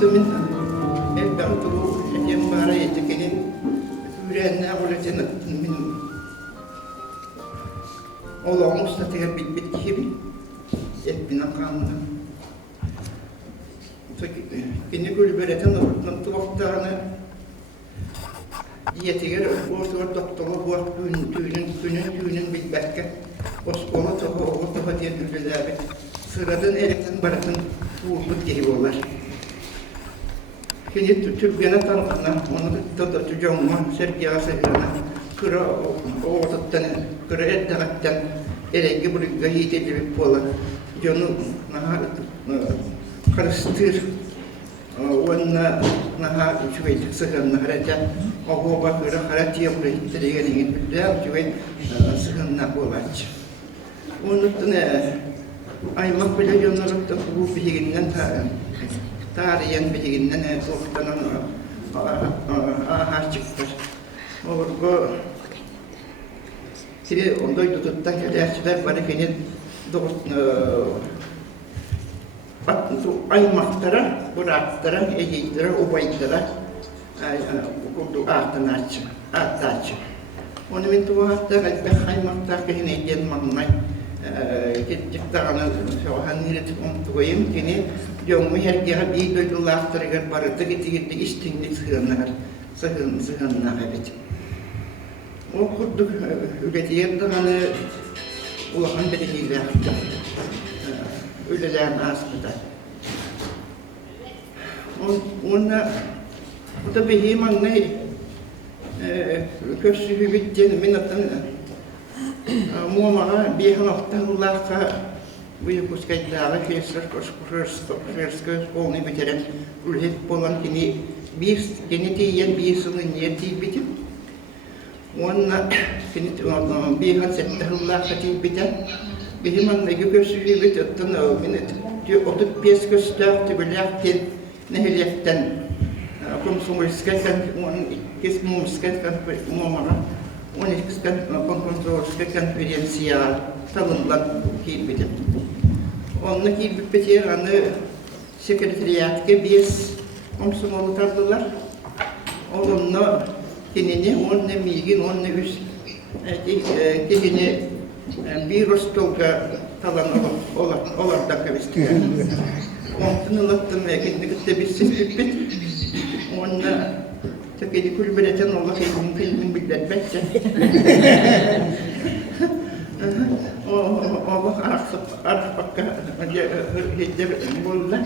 Tümün evden turu yemara yetekenin ürenine olacağını benim olağumuz da tekrar bitki gibi etbina kanunu. Kini kulübereten ortadan tuvaktağını yetiger ortadan doktoru bu tüyünün bilbekke oskola toha diye ülkeler sıradan elekten baratın vurduk gibi olar. Kini Türkiye'ne tanıkına onu da tücağıma sergiyası edilene kıra ortadan kıra ettenekten elenge buraya yiğit edilip olar. Canı karıştır ona naha şüpheci sıkıntı hareket o bakıra hareket buraya gittiğini bildiğim gibi sıkıntı olacak. Onun ne aymak bile yanlarında bu bilginden tarihen bilginden ortadan aha çıktı. Orada şimdi onda tuttan gelişler var ki aymaklara, bıraktıra, eğitire, ubaytıra, kurdu ahtaçı. Onun için bu hafta aymakta kehine manay, gittiklerini soğan niretik koyayım ki yoğun herkese bir duygulaştırır barıtı gitti istinlik sığınlar evet. O kurduk üretiyerden hani ulağın belirliyle ülelerin aslında. Onda bu da bir manay köşkü bittiğini minatın muamara bir haftalarca bu kuskaytlara fiyatlar olunu bitiren ülhet olan kini bir genetiğen bir sılın yeti bitim. Onda kini bir haftalarca biten bir manay köşkü bittiğini minat otup piyes göster tübülekten nehirlekten konsumulsketten kesmumsketten muamara onun için kontrol konferansiya tanımlan kibidir. Onun gibi bir anı sekreteriyatke biz komşumalı tartılar. Onunla kendini onunla bilgin onunla üst kendini bir rostolga talan olar da kavişti. Onun anlattım ve kendini bir ses bit. Onunla Tekeli kulübeleten Allah filmin bildet bence. Allah artık bakka hicr buldu.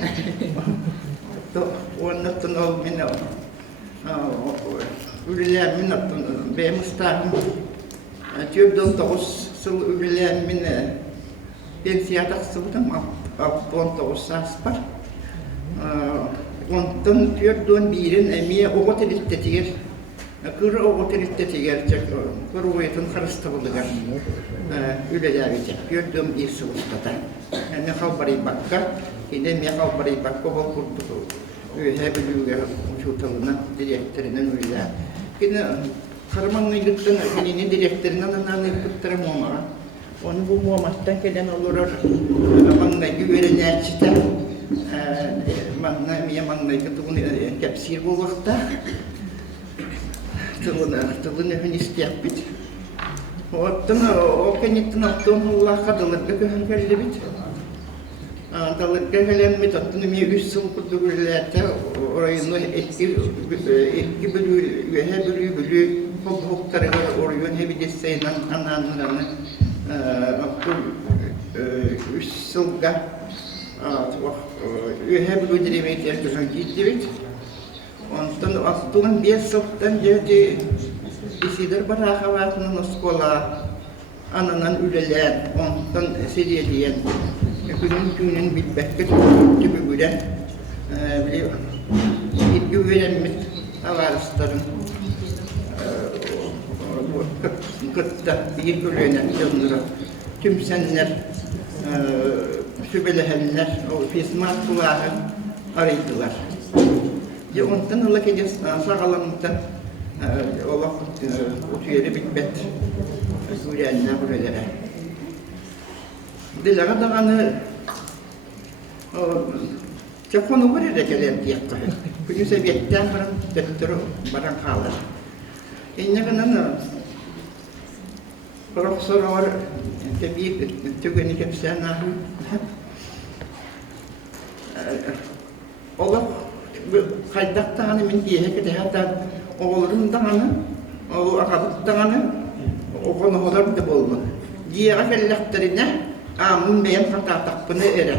Ondan olmuyor. Ülkeler minatın ve mustahım. Türk'den tavus sul ülkeler mine pensiyatak sultan apon tavus saspar. Ondan Türk'den birin emiye otel tetiger. Kuru otel tetiger çek. Kuru yatın karıştırıldılar. Ülkeler için Türk'den bir sultan. Ne haberi bakka, ne haberi bakka bu kurdu. Hebelüge şutalına direktöründen ülkeler. Yine Karmanlı yurttan yine direktöründen ananı yurtlarım olmalı. Onu bu muhamattan gelen olur. Manna güvenen çita. Manna ketubun kapsir bu vakta. Tılın efendisi yapbit. O kenyetin attığım Allah kadalır göhöngerli bit. Dalır göhöngerli tattığını mi üst yıl kurdu gülülerde orayını etki bölü hoktarı orayın hebi desteğinden ananlarını üst yılga hep ödemeye çalışan gitti. Ondan aklımın bir soktan geldi. İsidir bırakıvatının skola ananan üleler ondan seriyedeyen günün bilbekte gibi gülen bir güvenmet avarısların kıtta bir güvenen yanları tüm senler şüphelehenler o fismat kulağı araydılar. Ya ondan Allah kendisi sağlamlıktan Allah utuyeri bitmet güvenler buralara. Dilara da anı Çakonu var ya gelen diyekti. Günü seviyetten baran kalır. İnne kadar profesör var, tabii tügeni hepsine oğlum kaydakta hani min diye ki hatta oğlum da hani o akabut da hani o konu kadar da bulma. Diye akelleklerine amun beyan hata takpını ere.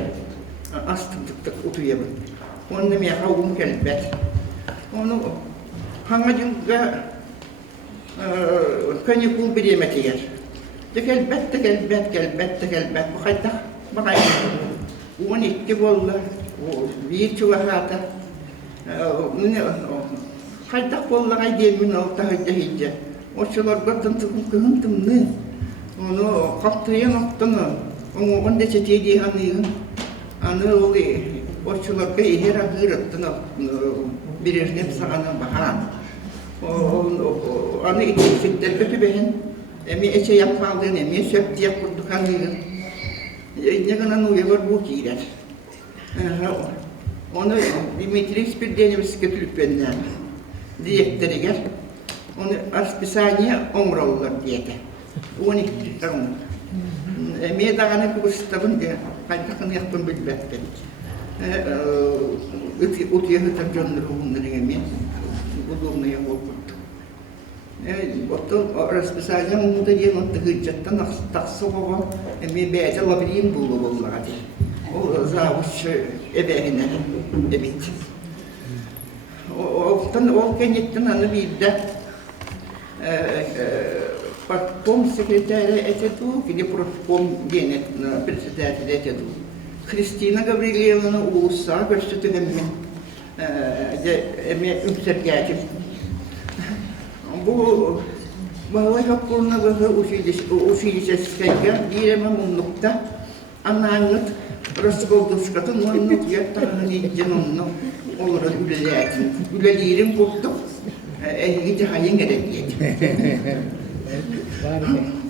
Astırdıktık utuyabın. Onu mi havum kelbet. Onu hangacınga kanyakul biremeti yer. Gelbet. Bu kaydak bakayım. 12 bolla. Bir çuvahata. Kaydak bolla kaydemin olta hıcca. O şular tımtımlı. Onu kaptıya noktunu. Onu onda çetiydi hanıyım. Anı oluyor. O şular kayhera hırıttın. Birinin sağına bahan. Anı itiksikler kötü behin. Emi eçe yapmadığın, emi söp diye kurduk hanıyım. Ne kadar uyuyor bu giyiler. Onu Dimitris bir denemiz kötülük benden. Diyekleri gel. Onu aspisaniye omrollar diyete. 12 taun. Emi dağını kıvırstabın diye. Kaynakını yaptım bilbettim. Utuya hıtar canları bunları emi. Bulduğumda yapıldı. Oto расписание муда ден от хыджатта таксы бaba эми бәҗә лабирин булу буллады. О завуч эбегине эбит. Оттан ол кенеттен аны бидде партком секретаря этету, где профком денет председатель этету. Христина Гаврилевна улуса көрсөтүгөмме. Эми үмсергәтил. Bu bağlı kapurnaları ufilişeskayken direme munlukta ananıt rastgolduskatın munluk yattağını idden onunla olur üleleyetin. Üleleyerin kurtuk ehli hayin gerekliydi.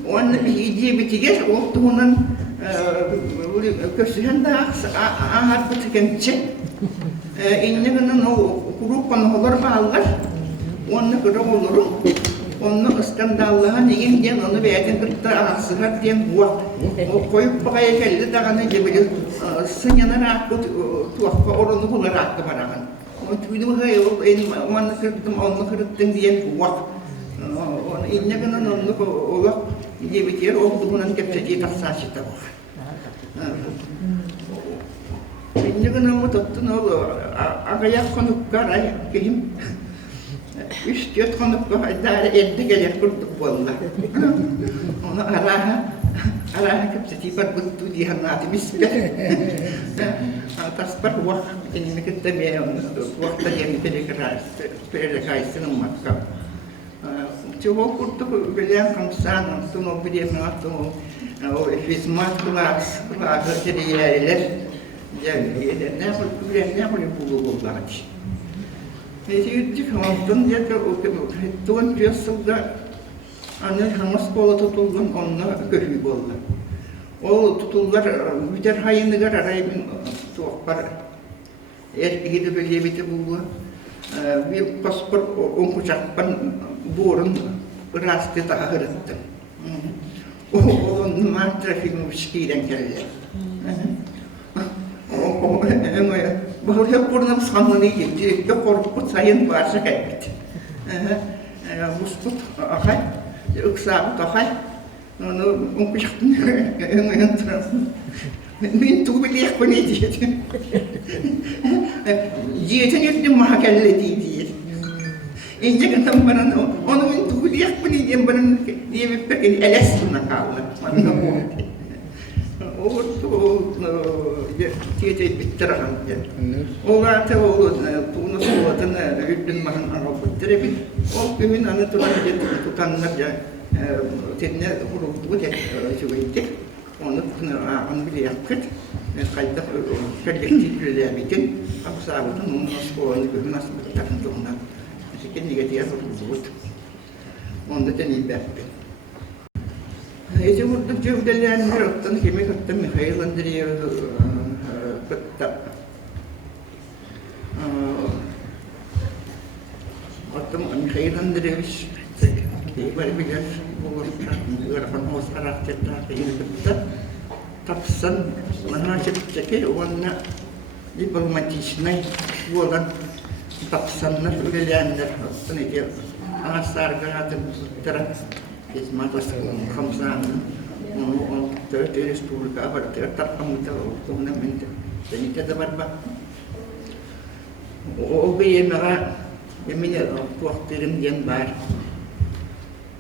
Onun bir hediye bitiger olduğunun köşehen de ahar bitikençe inneğinin o kuru konular bağlar. Onu kadar olurum. Onu skandallığa neyin diyen onu beğetin kırıkta ağsılar diyen bu. O koyup bakaya geldi dağına cebeli sınyanar hakkı tuhafka oranı bular hakkı barağın. O tüydüm hayır onu kırıktım onu kırıktım diyen bu. Onu inne kadar onu ola cebeli yer olduğundan kepçeciye taksaşıta bu. İnne kadar mı tuttun oğlu ağayak konuklar ay kıyım. Üst yot konuk idare elde gelir kurduk valla. Onu araha kapsati par buntu di hanati misbeh. Tas par wak ini kita me waktu yang perekaisin makam. Coba kurduk belian kamsan tuno belian tu o hizmat kelas jadi yerler. Jadi ne boleh bulu lagi. Neyse hamamdan ya da tuğun piyasada anne hangi kola tutulgun onunla köhü oldu. O tutullar biter hayınlıgar arayın tuğpar. Erkeği de böyle bir bu bir paspor onkucakpan borun rastı tahırıttı. Onun trafiğin müşkilen geldi. Bahaya purnam sanını yedi, yok korkut sayın varsa kaybetti. Muskut akay, ıksabut akay, onu unkuşaktın, öngöyen tarafın. Ben tuğbiliyek bu ne diyedi. Diyeten yettim mahakelle diye. İnce kadın bana onu ben tuğbiliyek bu ne diyeyim bana diye bir pek eles buna kaldı. O tiyete bittiren. Olar te o bunu sorduğunda üstün mahan arabı terebi. O kimin anlatılan tutanlar ya tenne kuruldu diye söyledi. Onu bile yakıt. Kayda kolektifle bitin. Aksabutun onu nasıl nasıl takıntından. Sekin negatif oldu. Onda teni bekle. Эти вот девдалянные, там химик, там Михаил Андреев, Ortam Mikhail Andreevich var bilir Orhan hos karakterler yürütüp tapsan manhajıktaki ona diplomatичный olan tapsanlar ülkeler ne diyor anastar garatın taraf hizmet kamsan onu Türkiye Respublika var tarafında toplumunda seni tedbir bak o beyemara Emine tuaktirim diyen var.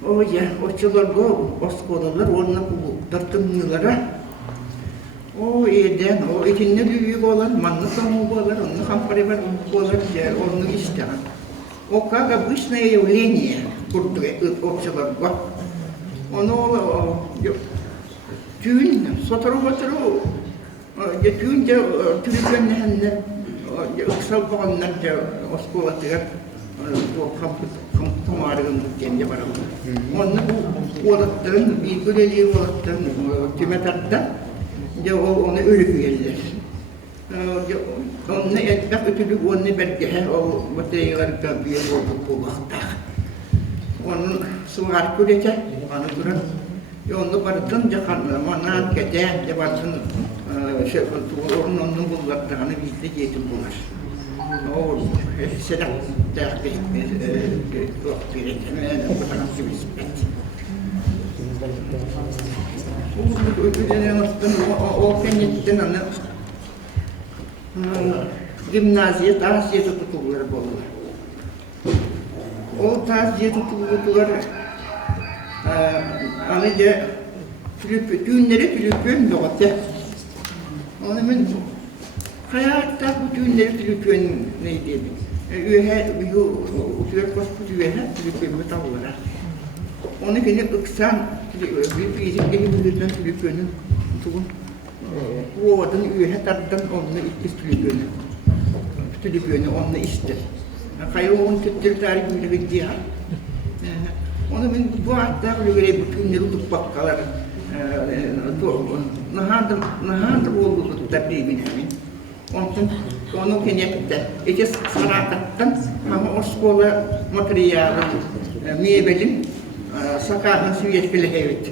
O ya, o çılır bu, o skodalar, onunla bu tartımlılara. O eden, o etinle büyük olan, manlı kamu olan, onun kampari var, olan, onun işte. O kaga быстрое явление, kurdu o çılır bu. Onu tüyün, sotaru, tüyün de tülüklenenler, ıksal bağlanlar da o skodalar. Kamptumarın kendi var. Onu bu olatların bilgileri olatların tümetarda de onu ölüyorlar. Onu etmek ötürü onu belki o materyal tabiye bu vakta. Onun suar kulete onu duran. Onu bardan jahan mana kete jabatın şey onun bullarını bizde yetim bular. O selam tercih vakti hemen fotoğrafçı bisiklet. O kendinden anı gimnaziye tavsiye tutukları buldu. O tavsiye tutukları anıca düğünleri Filipin doğdu. Onun hayatta bu düğünleri Filipin neydi? Üye kosput üye Filipin tavlara. Onu yine ıksan bir fizik gelip Filipin'in tuğun. Bu adın üye taraftan onu istiyor Filipin'i onu ister. Hayır onun tüttür tarihini bildiği. Onu ben bu hatta böyle bütün nurluk bakkalar nahandır oldu tabiinin hemen. Onu kenette. İşte sanattan ama o skola materyalın meyvelin sakanın süyetkili evet.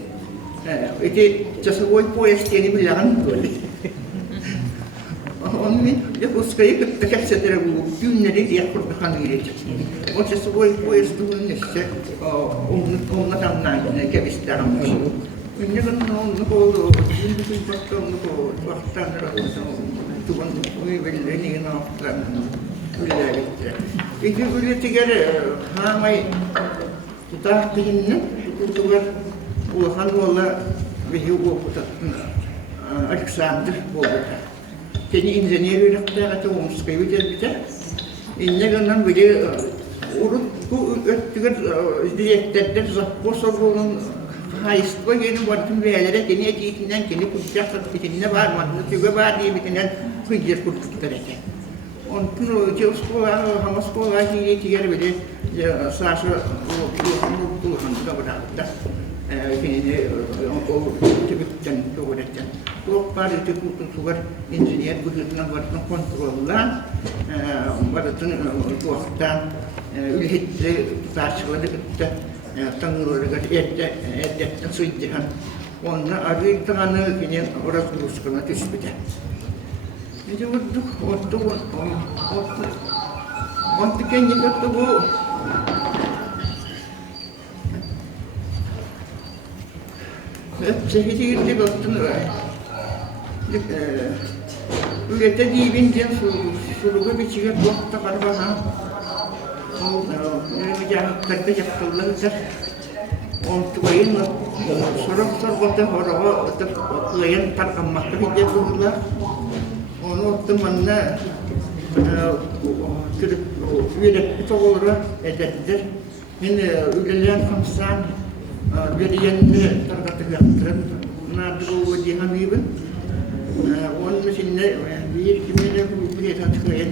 İşte çasaboy poestiyeni bilen böyle. Onun de uskayı kıtlık settere bu günleri diye kurdukan gelecek. O çasaboy poestiyeni işte onunla tamamlayın kebisterim. Ini kan nak ini bakal nak waktan tuan ini nak wilayah itu wilayah tiga hamai kita tinggal tuan uhan wala behiu Alexander boleh. Jadi engineer rakta atau umskai kita ini kan video urut tu tiga dia terder posor Hayıstı gelin vartım veyalara kene etinden kene kutacaklar kitine var mı? Çünkü var diye bitinden kuyucak kurttuklar eke. Onun için skola hama skola diye tiger böyle saçı bu hanımda bıraktı. Kene o tübükten doğrudan. Bu parti tutuyor injiner kutudan vartım kontrollan vartım tuğdan ülhette saçları gitti. Tangurga edette suidihan onna arıttanı kinen oras buskana tüspüte. Nece ottu kendi kattu bu hep şehidi girdi baktın ülkede dibinden suluğu bir çıkıp vakta karbana kerja yaptılar. Untuk sorok horo klien terkemak kerja dulu. Onu temannya kerja itu orang eder. Ini ulayan kamsan berian terkatakan nadu wajihan ibu. Onun mesinnya bir kimene bir klien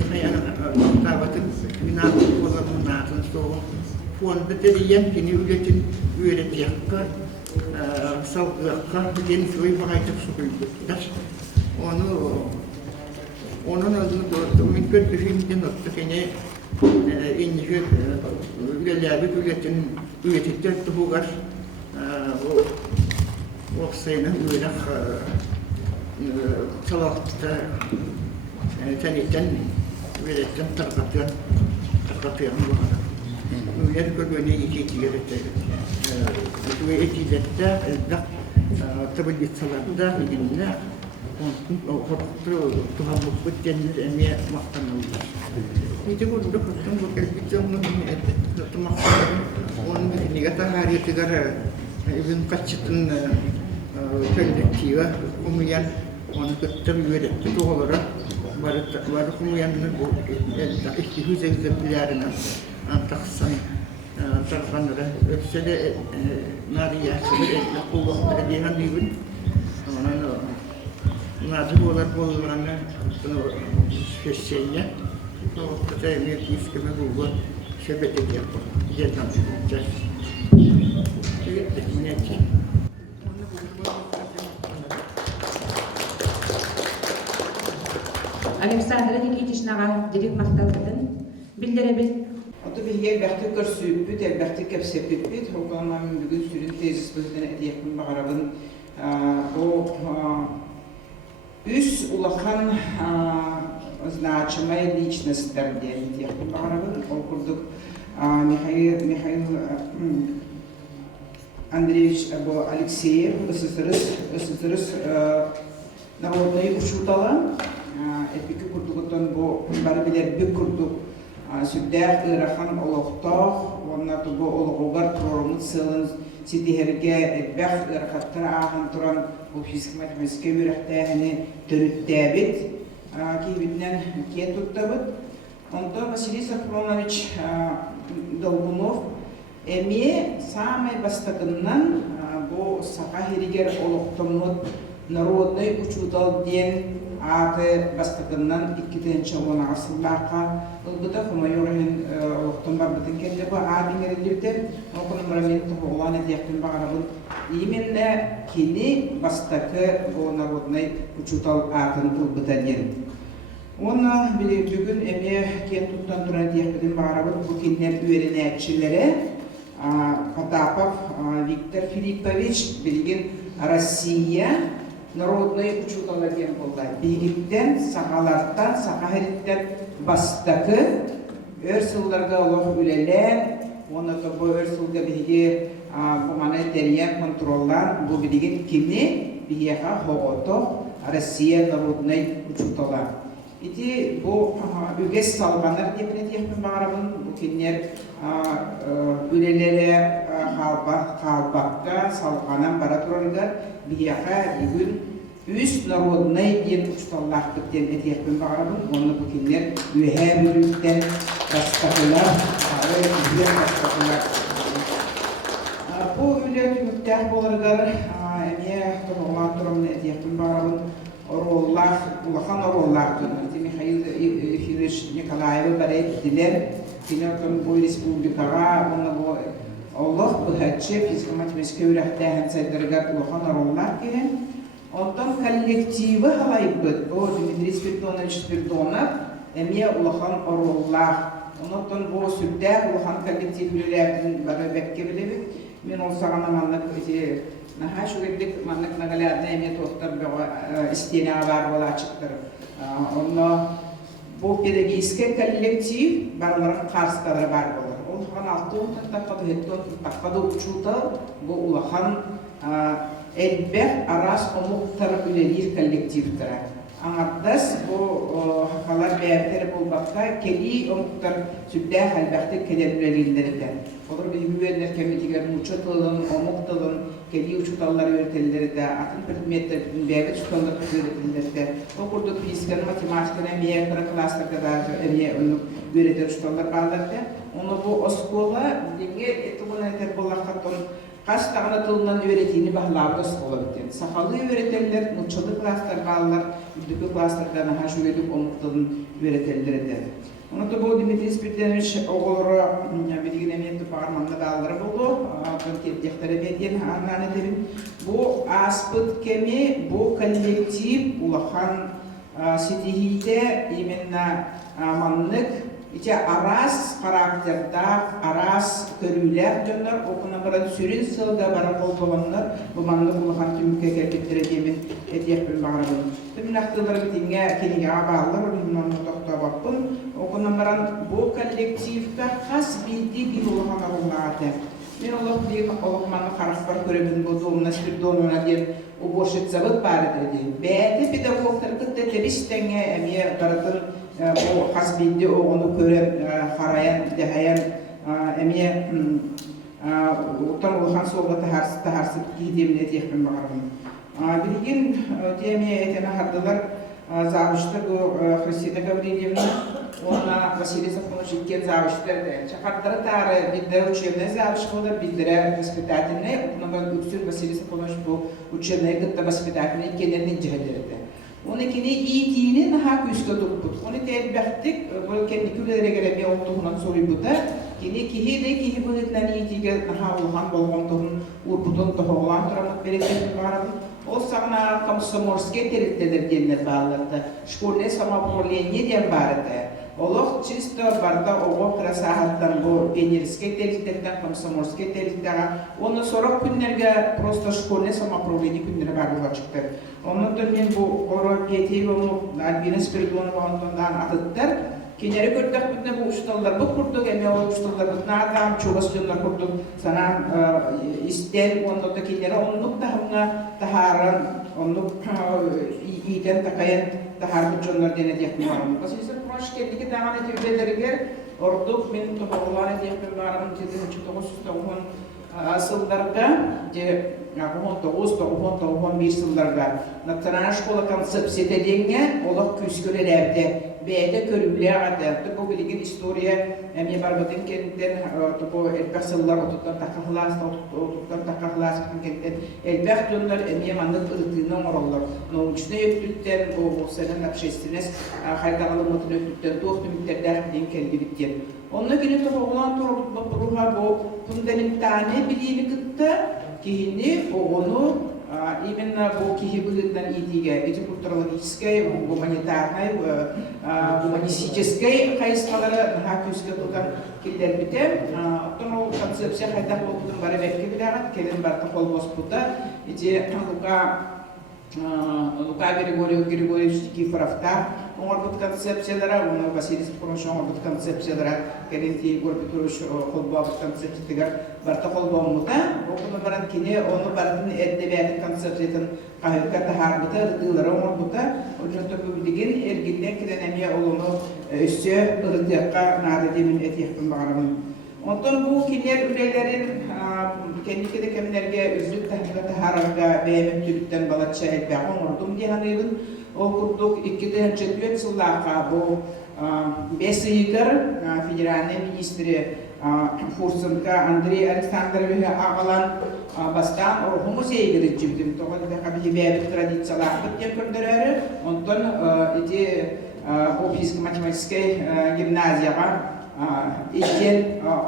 saya tahu minat orang minat so puan beterian kini uletin yakka sav yakka din suy bahaytak suy das onu onun adını doğru mümkün bir filmden nokta kene İnci üyelerbi üyetitte tuğgar o sayının üyeler çalakta tanıtan üyelerden tarkatıyor üyeler körbüne iki gerette üyetitte tabii sallarda yine Tuhan buktikan ini makananlar. Itu pun udah ketemu bekerja untuk makan. Orang ini kata hari tiga even kacitun kolektiva kemudian orang ketemu juga itu orang baru kemudian tak istihu exemplarnya taksan takkan ada sudah naria sudah kuat terjadi pun orang Nazım olarak bulunanı spesiyelnya, o kadar emek iskeme bulgu şebeke yapar, yerden bulacağız. Evet, minnet. Alexandra Nikitishnaga direkt maktabıdan bildirebil. Ото биһиге бәхти көрсүппүт, элбәхти кепсеппит, хокканан бүгүн сүрүн тезис бүтүн этиякын багарабын. Üs улахан значимая личностьтер диэн этиякын багарабын. Ол курдук Михаил Андреевич Алексеев, СССР народный учутала. Эпики курдугутон бу бары билер бик курдук Süddəq İraxan oluqtaq, onlar da bu oluqlar programı sılın sitihərgə etbəx İraxatlar ağın turan bu fizik matematika ürəxtəyəni törüddəbit ki bitnən kiyə tuttabıt. Onda Vasiliy Safronovich Dolgunov əmiyə samay bastaqından bu saqa heriger oluqtamut Народный учутал ден аты бастығынан 2-10 ғасырларға ұлбыда құмайорын ұлықтың бар бұтын кәлді бұл адың әрелерді оқының мұрамен тұғылан әдияқтың бағарабын именно кені бастықы бұл Народный учутал атын ұлбыда ден. Оны бүгін әме кен тұттан тұран әдияқтың бағарабын бұл кеннен үйерін әтшілері Потапов Виктор Филиппович білген Россия Народный учутала ден болды. Бейгіттен, сақаларттан, сақахеріттен бастақы өрсілдерге олық үлелер, оны бұл өрсілге бейге бұманы дәрия контроллар, бұл білген кені бейеға хоғото Россия Народный учутала. Ити бұл үгес салғанар депінет ектің бағарабын, бұл кенер үлелері қалбаққа салғанан бара тұрарғар, бияқа бүгін үс народный ден ұшталлақ біттен әтияқпен бағарабын, оны бүкендер үйе бөліктен бастақылар, ары үйе бастақылар. Бұл үйлі түміктәқ болырғар, әме тұғылан тұрымын әтияқпен бағарабын, улахан ороллақтың. Михаил Ефирович Николаевы бәрі дилер, кенеотын бұл республикаға, оны бұл Allah bu həcce fizika-matematika ürəkdəyən səydərgər ulaqan arollar gələn. Ondan kollektivi halayıbıd. Bu Dmitri Spirdonovich Spirdonov əmiyə ulaqan arollar. Ondan bu sübdə ulaqan kollektivlərinin bərə bəkkə bilibid. Men olsağın amanlıq naha şu geddik manlıq nağalarına əmiyə toxtar istəyinə var ola çıxdır. Ondan bu pedagogik kollektiv bərələrin qarşıqaları var olur. Улахан алтын тақтаққады хеттон тақтаққады учутал бұл улахан әлбәқ арас омуқтар үлелер коллективтара. Аңардас бұл хақалар бәйәптері бұл баққа кели омуқтар сүбдәқ әлбәқті кедер үлелерлерді. Олар бір үйенлер кәметігерін учуталын, омуқталын, кели учуталлар өретелерді, атын предметтердің бәйбі чуталлар өретелерді. Ол құрдық физиканы, математиканы, мейәкірі кластырды öğretir ustalar bağlardı. Onu bu oskola denge etibun eter bolakatton kaç tane tılından öğrettiğini bağlardı oskola biten. Sahalı öğretirler, mutçalı klaslar bağlar, üdükü klaslarda naha şu ödük omuktalın öğretirlerdi. Onu da bu Dmitri Spirdonovich oğulları bilgin emniyeti bağırmanına bağları buldu. Tektere bediyen anlarını dedim. Bu aspıt kemi, bu kollektiv ulakan sitihide imenna manlık ити арас характерда, арас көрүлер жоннор, окуна баран сүрін сылда бара колболоннор, буманны булахан түмүкке керкеттер edemин etiyekpin bağırabın. Tüm naktılları bitinge kenige ağırlar, onunla toxtabapın. Okuna baran bu kollektivde has bildi bir olahan ağırladı. Ben olaqmanı xaraqbar görəmin bu doğumuna spirdonuna diyen o boşet zavod barıdır diyen. Bəyədi pedagoglar qıtta teristenge əmiyə qaratın bu has bildi oğunu görən, xarayan, dəhayan əmiyə utan olğan solda taharsıb giydiyemin etiyekbin bağırabın. Bilgin diyemeye etene hardalar zavuşta bu Христина Гаврилевна, ona Василий Сафонович кен завуштарды. Чакардары тары билдері учебный завуш болды, билдері воспитательный. Окунаман Үксүн Василий Сафонович бұл учебный гытта воспитательный кенерден жігедерді. Оны кене иетиini наха күскө турбут. Оны тәлбәхтик, бұл кенни күлері кереме оқтуғынан сойбута. Кене кихеде кихи бұғытлан иетиге наха олған болған тұғын урбутын тұғылан тұрамат берететін барабын. Ол сағына комсомольские территории денер bağlardı. Школьное самоуправление ден барыды. Олық чисто барда оғы красахаттан bu энергетический территориядан комсомольский территорияға. Оны сорок күннерге просто школьное самоуправление күннері барлыға шықты. Onun da men bu Qoro Peti onu Albina Spiridonova ondan atıtlar. Keneri gördük bütün bu uçtalar, bu kurduk eme o uçtalar, bu nadam çoğuslular kurduk. Sana ister onda da keneri onluk tahımına taharan, onluk iyiden takayan tahar bütçonlar dene diyekmiyorum. Basıysa proş kendiki dağın etibirleriger, orduk men toparlan ediyekmiyorum. Cedin 1990 asıllarda, bir yıllarda Natsana şkola konsepsiyete denge olaq küskölelerde beyde körüble adı. Bu bilgin historia emi barbatın kentten bu elbasıllar otudan takahlas kentten elbaq dönler emi mandık ırtığına morallar. Nauçna öktütten o senen общественность haydağalımıtın öktütten toxtu miktarlar den kelgilitten. Onunla günü toxulan toruha bu bundan tane bilimi kıtta kihini onu именно bu кихи выгодно идея, эти культурологической, гуманитарной, гуманистической хайскалары хакюске тутан килдер бите. Оттон ол концепция хайда болдун бары бекке билагат, келин барта кол боспута. Эти Лука Григорьевич Никифоровта, он вот концепциялара, он Василий Сафонович, он вот концепциялара, Керенти Горбитурович, холбов концепциялар, барта холбомута, он баран кине, он бартын эддебиятын концепциятын кайыкка тахарбыта, ырдылары он бута, он току билген эргинден киренеме олуну өссө ырдыякка нады демин этиякпын багарымын. Ondan bu kinler ürelerin kendikede kemlerge üzlük tahmikata hararga beğenmektürükten balatça elbağ onurdum diyanayın. O kurduk 2004 yıllarda bu 5 yıldır Federal Ministri Fursınka Andrei Aleksandrovich ağalan bastan orhumu seygirir cibdim. Toğada kabili beğenmek tradisiyalar bitken kurdurarı. Ondan bu fizik-matematikske gimnaziyaga İlken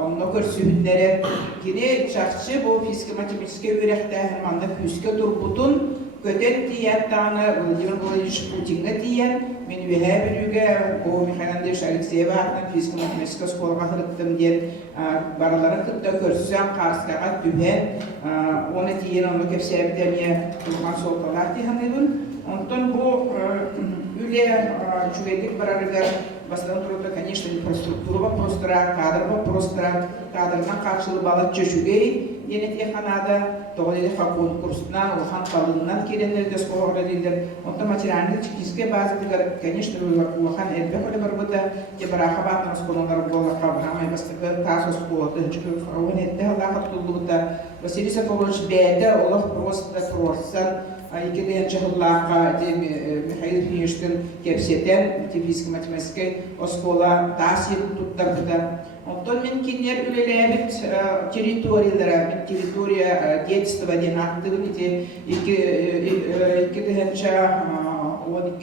onu körsühünlere kine çarşı bu fizik-matematikske öğretmen manda füske turbutun kötet diyen tane Vladimir Vladimirovich Putin'e diyen men ühe birüge o Mikhail Andreevich Alexeyev'e fizik-matematikske skolga hırıttım diyen baraların kıtta körsüsen karşılağa tühen onu diyen onu kepsevdemiye Turgan Soltalar diyenedin. Ondan bu üle cüvedik bararıgar Бастан тұруда, конечно, инфраструктура вопростыра, кадр вопростыра, кадрынан қаршылы балат жөшугей, енет еханада, тоғын елеха конкурсынан, улхан балынынан келенлерді сколғыра дейдер. Онда материальный техническая база, конечно, улхан әлбе қолы бар бұда, дебараға бақын сколғылар болаққа бұрамай бастығы тас сколды, жүгі фаруын әтті алақы тұлды бұда. Василий Сафонович бәді олық просто Ikiden çahıllaqa Mikhail Ильичтің kepseten fizik-matematikske oskola tas yedip tuttardıda. Ondan men kinler ülelebit territoriyalara, territoriya детства den aktığın ite 12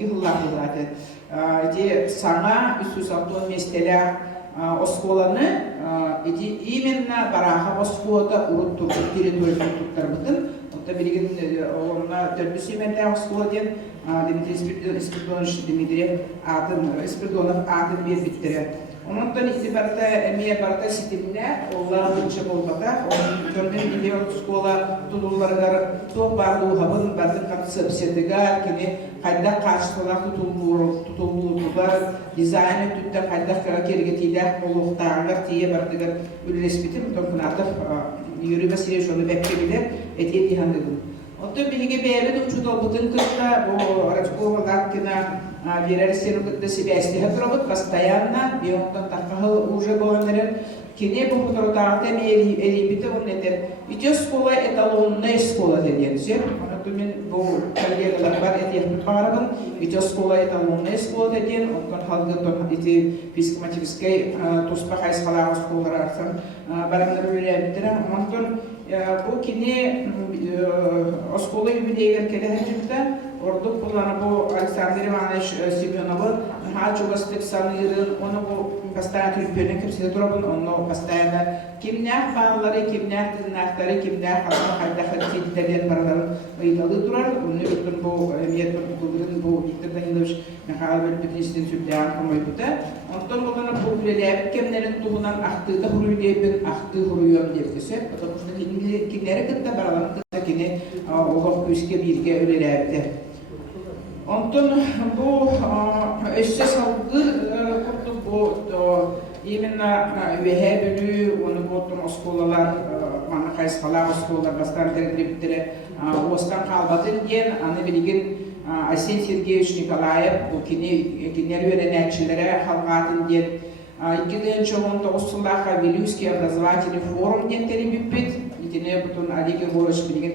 yıllar oladı. İte sana üstü salton mesteler oskolanı именно бараха осколада урут territoriya tuttardıdın. Tabii ki onunla dönüşümünde oskoladen Dimitriy Spiridonov adın bir bittere. Ondan itibarda emiye barda sitimine Allah'ın çabolbata, onun biliyor skola tutullarlar çok bardu habın bardı kapısı psedigar kini kayda karşılar tutuldular dizaynı tütte kayda kergetiler oluktarlar diye bardıgar ülrespitim tokunatı yürüme süreci onu bekleyebilir etiye dihandedim. Ondan bilgi beyler de uçuda olbutun kırkta bu araçkovalar kina Верерсен кытты себясти хатробот постоянно бионтан такахыл уже боланların кене bu фототагы элибите оннетер. Ите школа эталонная школа дегенсе. Анатомин bu коллегалар бар этехник барабын. Ите школа эталонная школа деген онтан халгытон ите физико-математический туспа хайскалар школалар арсан барамдар үлебитер. Онтан bu kine школа юбилейгер келехежикте Orada kullanan bu Alexander Ivanoviç Semyonov'u çok astık sanırım onu bu pastaya türpüne kimse durabın onu pastaya kimler bağları kimler tırnakları kimler halka hayda halkiyetlerin paraların aydalı durar onu bütün bu emniyet kurulunun bu iktidarda yılmış mehal bölümünün sübdeyan komayıpta ondan kullanan bu ülelep kimlerin tuğunan aktığı huruylepin aktığı huruyum diyekse o da kimleri kıtta paraların kıtta kini Allah küske birge ülelepte Ondan bu eşse salgı kurdu bu именно üyehe bölü onu bu oskolalar mana kayıskalar oskolalar bastan terbiyeleri ostan kalbatın diyen anı bilgin Asen Sergeyevich Nikolayev bu kinler öğrenençilere halkatın diyen 2019 yılında Вильнюсский образовательный форум diyen terbiyeler Yine bütün Ali Gregoroviç bilgin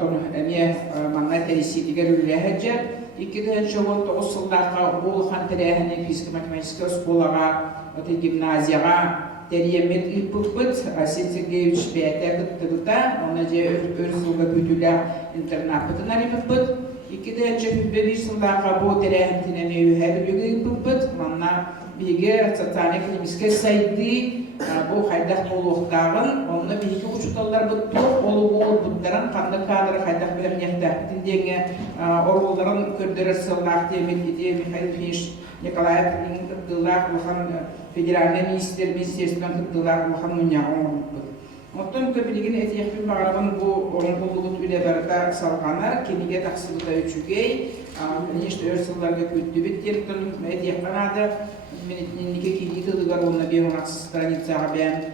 ton emiye manna terisi diğer ülkeler 2019 yılında bu hanterehinin fiziko-matematik skolaga, öte gimnaziyaga teriyemet ilpuput Asen Sergeyevich beyte kıttıgıta ona je örsülga bütüler internatına ilpuput 2021 yılında bu terehin tinemi her bir ilpuput manna bilgi satane kliniske saydı bu haydak oluqtağın onu bilgi uçutallar bu toq oluğu bunların kandı kadar haydak bilen yakta denge orulların kördürür sılaq demet diye Mikhail Finish Nikolaev'in kıttılar ulan federal ministersinden kıttılar ulan munyağın Ondan köpülüğün etiyekbin bağırabın bu orunkulluğun ülebarda salğanar, kenige taksılıda üçügey, işte örsıllarga kötü bittirdim, etiyekbin adı, Nike kili tılıgar onunla bir onaksız stranitsağa ben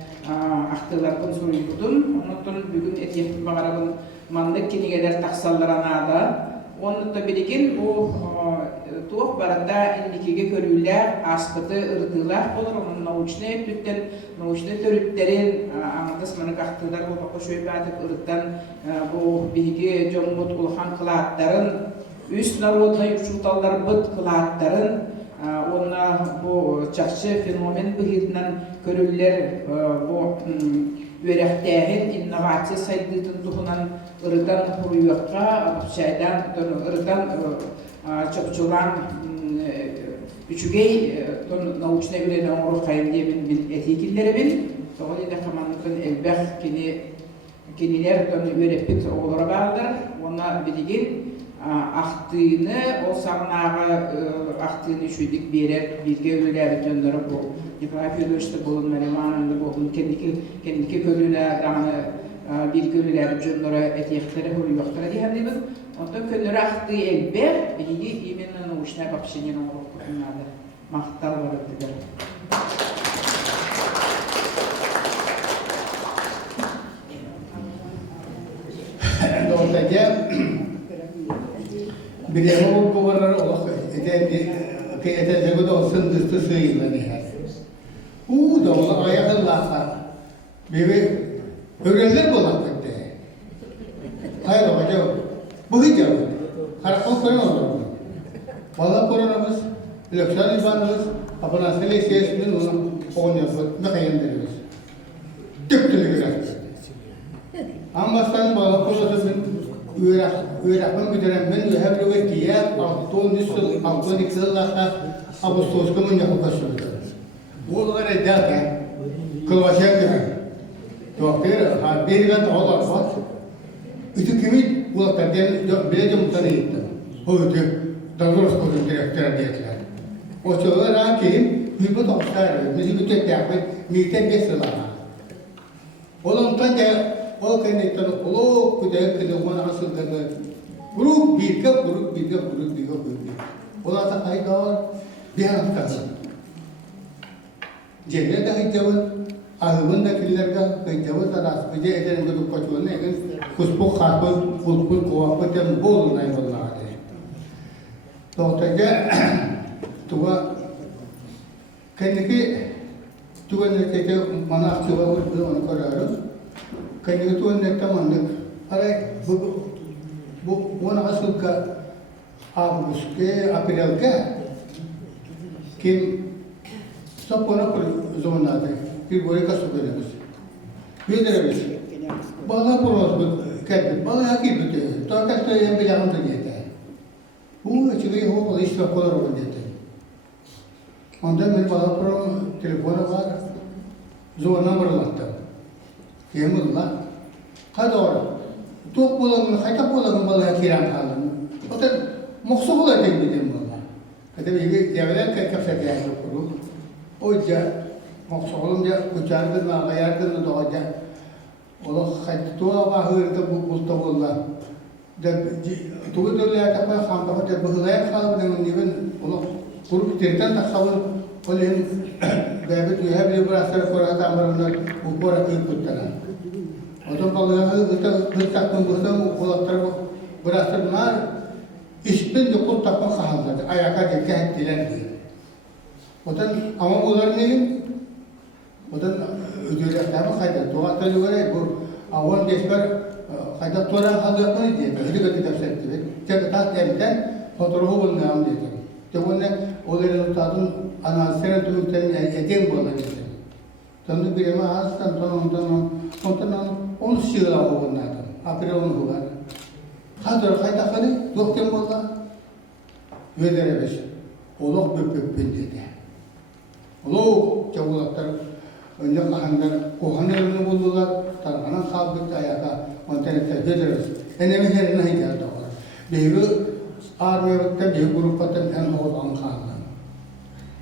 aktılardan soruyordum. Ondan bugün etiyekbin bağırabın mandık kenigeler taksallarana adı. Onun da bilgin bu tuğ barada indikege körüller aspıtı ırdılar olur. Onun nauçne tütten nauçne törütlerin anlatısmanı kaktılar bu bakı şöyle atıp ırıktan bu bilgi jomut ulhan kılaatların üst narodna yüksultallar bıt kılaatların ona bu çakçı fenomen bıhırdan körüller bu Öğrettiğin inovasyon saydığı tuğunan ırıdan kuruyakka, şeyden ırıdan çapçılan üçügey nauçna bilen onu kayın diye bin etikilleri bin. Doğru da kamanlıkın elbette keniler öğretmek oğlara bağlıdır. Ona bilgin aktığını o sarnağı aktığını şuyduk bilgi öğreleri döndürü bu. Yıkayıp işte bulunmaları anında bulun kendiki köylüler bir köylüler cümlere etiyekleri hürüyokları diye biz ondan köylüler aktığı elbette bilgi yeminle uçuna bakışının oğluklarında mahtal var edilir. Doğruca bilemem bu varlar olak ete de olsun dıştı sığınları her. Bu da ola ayaklar. Bebe öğrenler bulamadı. Hayır hocam. Bu hiç yok. Karakol koyun olur. Valla koronamız, löksel ibanımız, apına selesiyesinin onu yapıp ne kayındırıyoruz. Tüptülü güzel. Amastan bağlı kolasının öğretmen güdüren ben ühebli ve diye altın iktidarlarla Ağustos kumun yapıp başlıyordu. Bu olaylar ederken kılvaşıya gibi. Doktor, bir gün oğlar var. Ütü kimi bulaktan bilece mutlaka gitti. O ütü, Dağlıros Kodu direktörü diyetler. O çoğular hakim, hübet olsaydı, bizi bütün yapıp, miyte bir sılana. Olumdan da, o kendinden oluk, kudaya kıdığına asıldığını, grup birge. Ola da kaydar, bir hafta. Cemre de hıcavın, ahımın da killerge hıcavın taras, bize ederim gıdık koçuğun, kuspuk harpın, kulpun kovakı tem bol nayvalladı. Doğutaca, tuva, kendiki, tuva nekete manak tuva urdu onu kararız. Kendiki tuva nekte mandık. Aray, bu ona asıl ka Ağustos'ta, April'de kim sapona por zonada bir boy kaso veririz. Veririz. Bana poros kedi, bana hakip bitiyor. Tokat en bir yanında diyete. Bu açıkçası o işte kolay olur diyete. Ondan bir bana pro telefonu var. Zor numara lattı. Yemin la. Kadar. Tok bulanın, hayta bulanın bana kiran kalın. Otel Moksa bola dedim bana. Kadar bir devlet kafede yapıyor. Oca moksa olunca uçardın mı, ayardın da oca. Ola haytuğa bahırda bu bulta bolla. Da tuğ döller tapar hamda da bahılaya kalbinin niven ola kurup terten takavun olen bebet yuhab librasar korata amarlar bu kora kırpıttılar. Oda balığa hırtakın burada kulaklar brasar mar İşten de kul takma kahaldadı, ayaka dikkat ettiler diye. Odan ama onlar neyin? Odan ödüleklerimi kayda, doğattayı var bu avan desper kayda toran halı yapmayı diye, ödü götü tefsirti ve çekata evden fotoğrafı bulunayım dedi. Tevonne olayın tutadın anasını tümüklerin edin boğular dedi. Tanrı birime ağızdan ondan onu sığıla oğunlardan, apire onu huvar. Kadar kayda kalı, doktem bolla, vedere beş, oluk böpöpün dedi. Oluk çabulaklar, önce kohanlarını buldular, tarhana kalbıktı ayaka, ontenekte vedere beş. Enemi herine hidayet var. Beyri armiyakta bir grupatın en oğlan kanlı.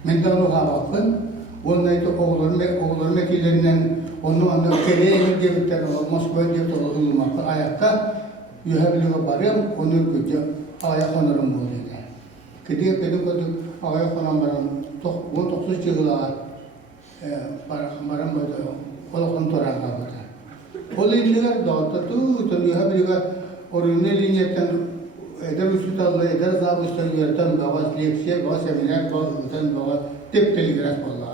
Mendanu havakın, onaydı oğulların mekillerinden, onun anda kereye devletler, Moskva devletler olmakta ayakta, yuhabiliğe barım, onu gücü ayak onarım bu dedi. Kediye benim kadar ayak onarım, 19 yıllar barım böyle, kolakon toran kalmadı. O linler dağıttı, yuhabiliğe orijinal linyetten eder usutallı, eder zabıstı yönetem, bavaz leksiye, bavaz seminer, bavaz tip telegraf vallahi.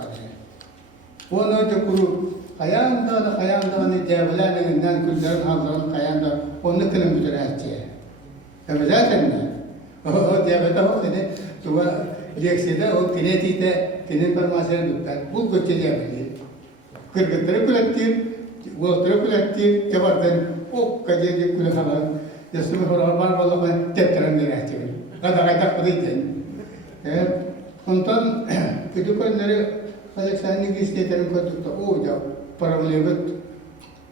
Ona da kuru kayanda hani devletlerinden küllerin hazırın kayanda onu kılın bir türlü tabi zaten mi? O devlete o dedi, tuva leksiyede o kinetide kinin permasını tutar. Bu göçe devleti. Kırgıtları külettir, ulaştırı külettir, cebardan o kacayı kület halan. Yasımı horar vallahi ben tepkiren direkt çevir. Kadar kudayken. Ondan kütüphaneleri Alexander Giste'nin kodukta o da paramlebet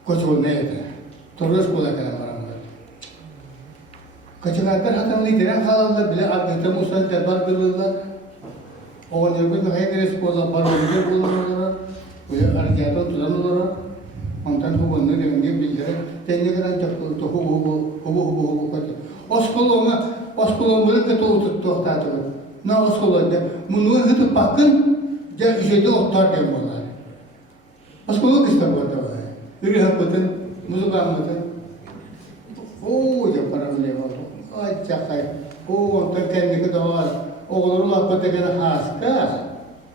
koçul neydi? Torres kullanılan paramlar. Kaçınaklar hatanlı diren halallar bile arkada musan tebar kılırlar. O nöbet hayres kola paramlebet kullanırlar. Böyle arkadan tutanırlar. Ondan bu bunları rengi bildirir. Tenyekeran çok tohu kaçı. Oskoloma böyle tohtatı. Ne oskolada? Bunu hıtı bakın. Ya işede otlar dem bunlar. Askolu kısta bu da var. Ürü hakikaten muzukamlıdır. O ya paramle var. Ay çakay. O ondan kendisi de var. Oğlum hakikaten haska.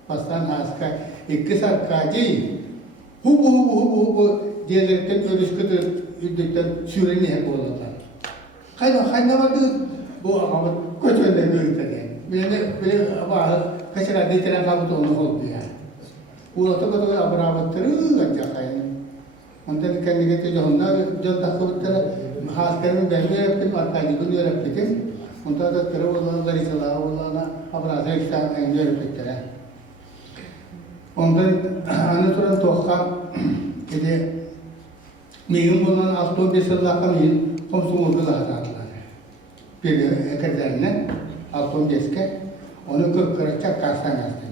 Pastan haska. İki sarkacı. Hubu diyelerken ölüşküdür. Üddükten süreni hep olurlar. Kayda vardı. Bu ama kötüyle gösterdi. Böyle kaçıra ditiren kabut onu oldu ya. Ulatı kadar abravatları gacakayın. Ondan kendi getirdi onda jol takıbıtları haskarın belli yaptım arkayı bunu yaptım. Ondan da kere olanları içala olana abrazı işte enjoy ettiler. Ondan anıtıran tohka kedi meyun bundan altı bir sırlaka meyun komşumuzda zaten. Bir ekerlerine altı beşke onu kırkıracak karşıdan yazdım.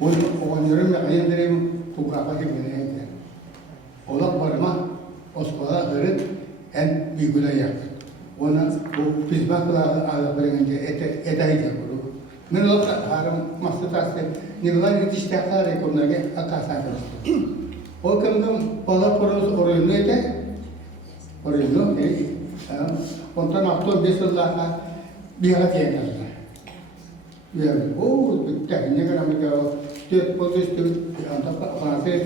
Onu yürüme ayındırayım tuğrağa gibi ne eder. Ola barma oskola hırıt en büyüküne yakın. Ona bu pizmakla ağabeyince edaydı bunu. Men o harım masutası nirvan yetiştiği rekomlarga akasan kırıstı. O kımdım bala poruz orayını ede. Orayını ondan aktor besullah'a bir hafta yeterli. Yani o teknik Amerika dört bol üstü anda Fransız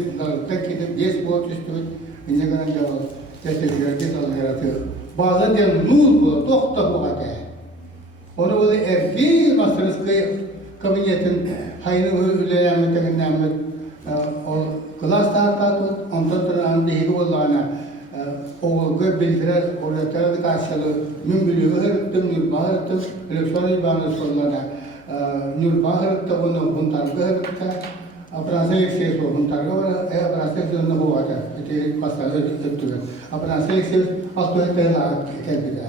gidip 5 bol üstü ne kadar cevap desteklerdi yaratıyor. Bazen de nur bu doktor bu kadar. Onu böyle erkeği masanız kabinetin hayır ülelemetten namet o klas tahta ondan sonra bir olana o bildirer orada karşılığı mümkün hırtım bahırtım elektronik bağlı sorularda Nurbaharta ono buntarga अपना से एक शेष हो buntarga है अपना से जो न हुआ था इतने पासा इतने अपना से एक शेष अब तो है पहला क्या बिता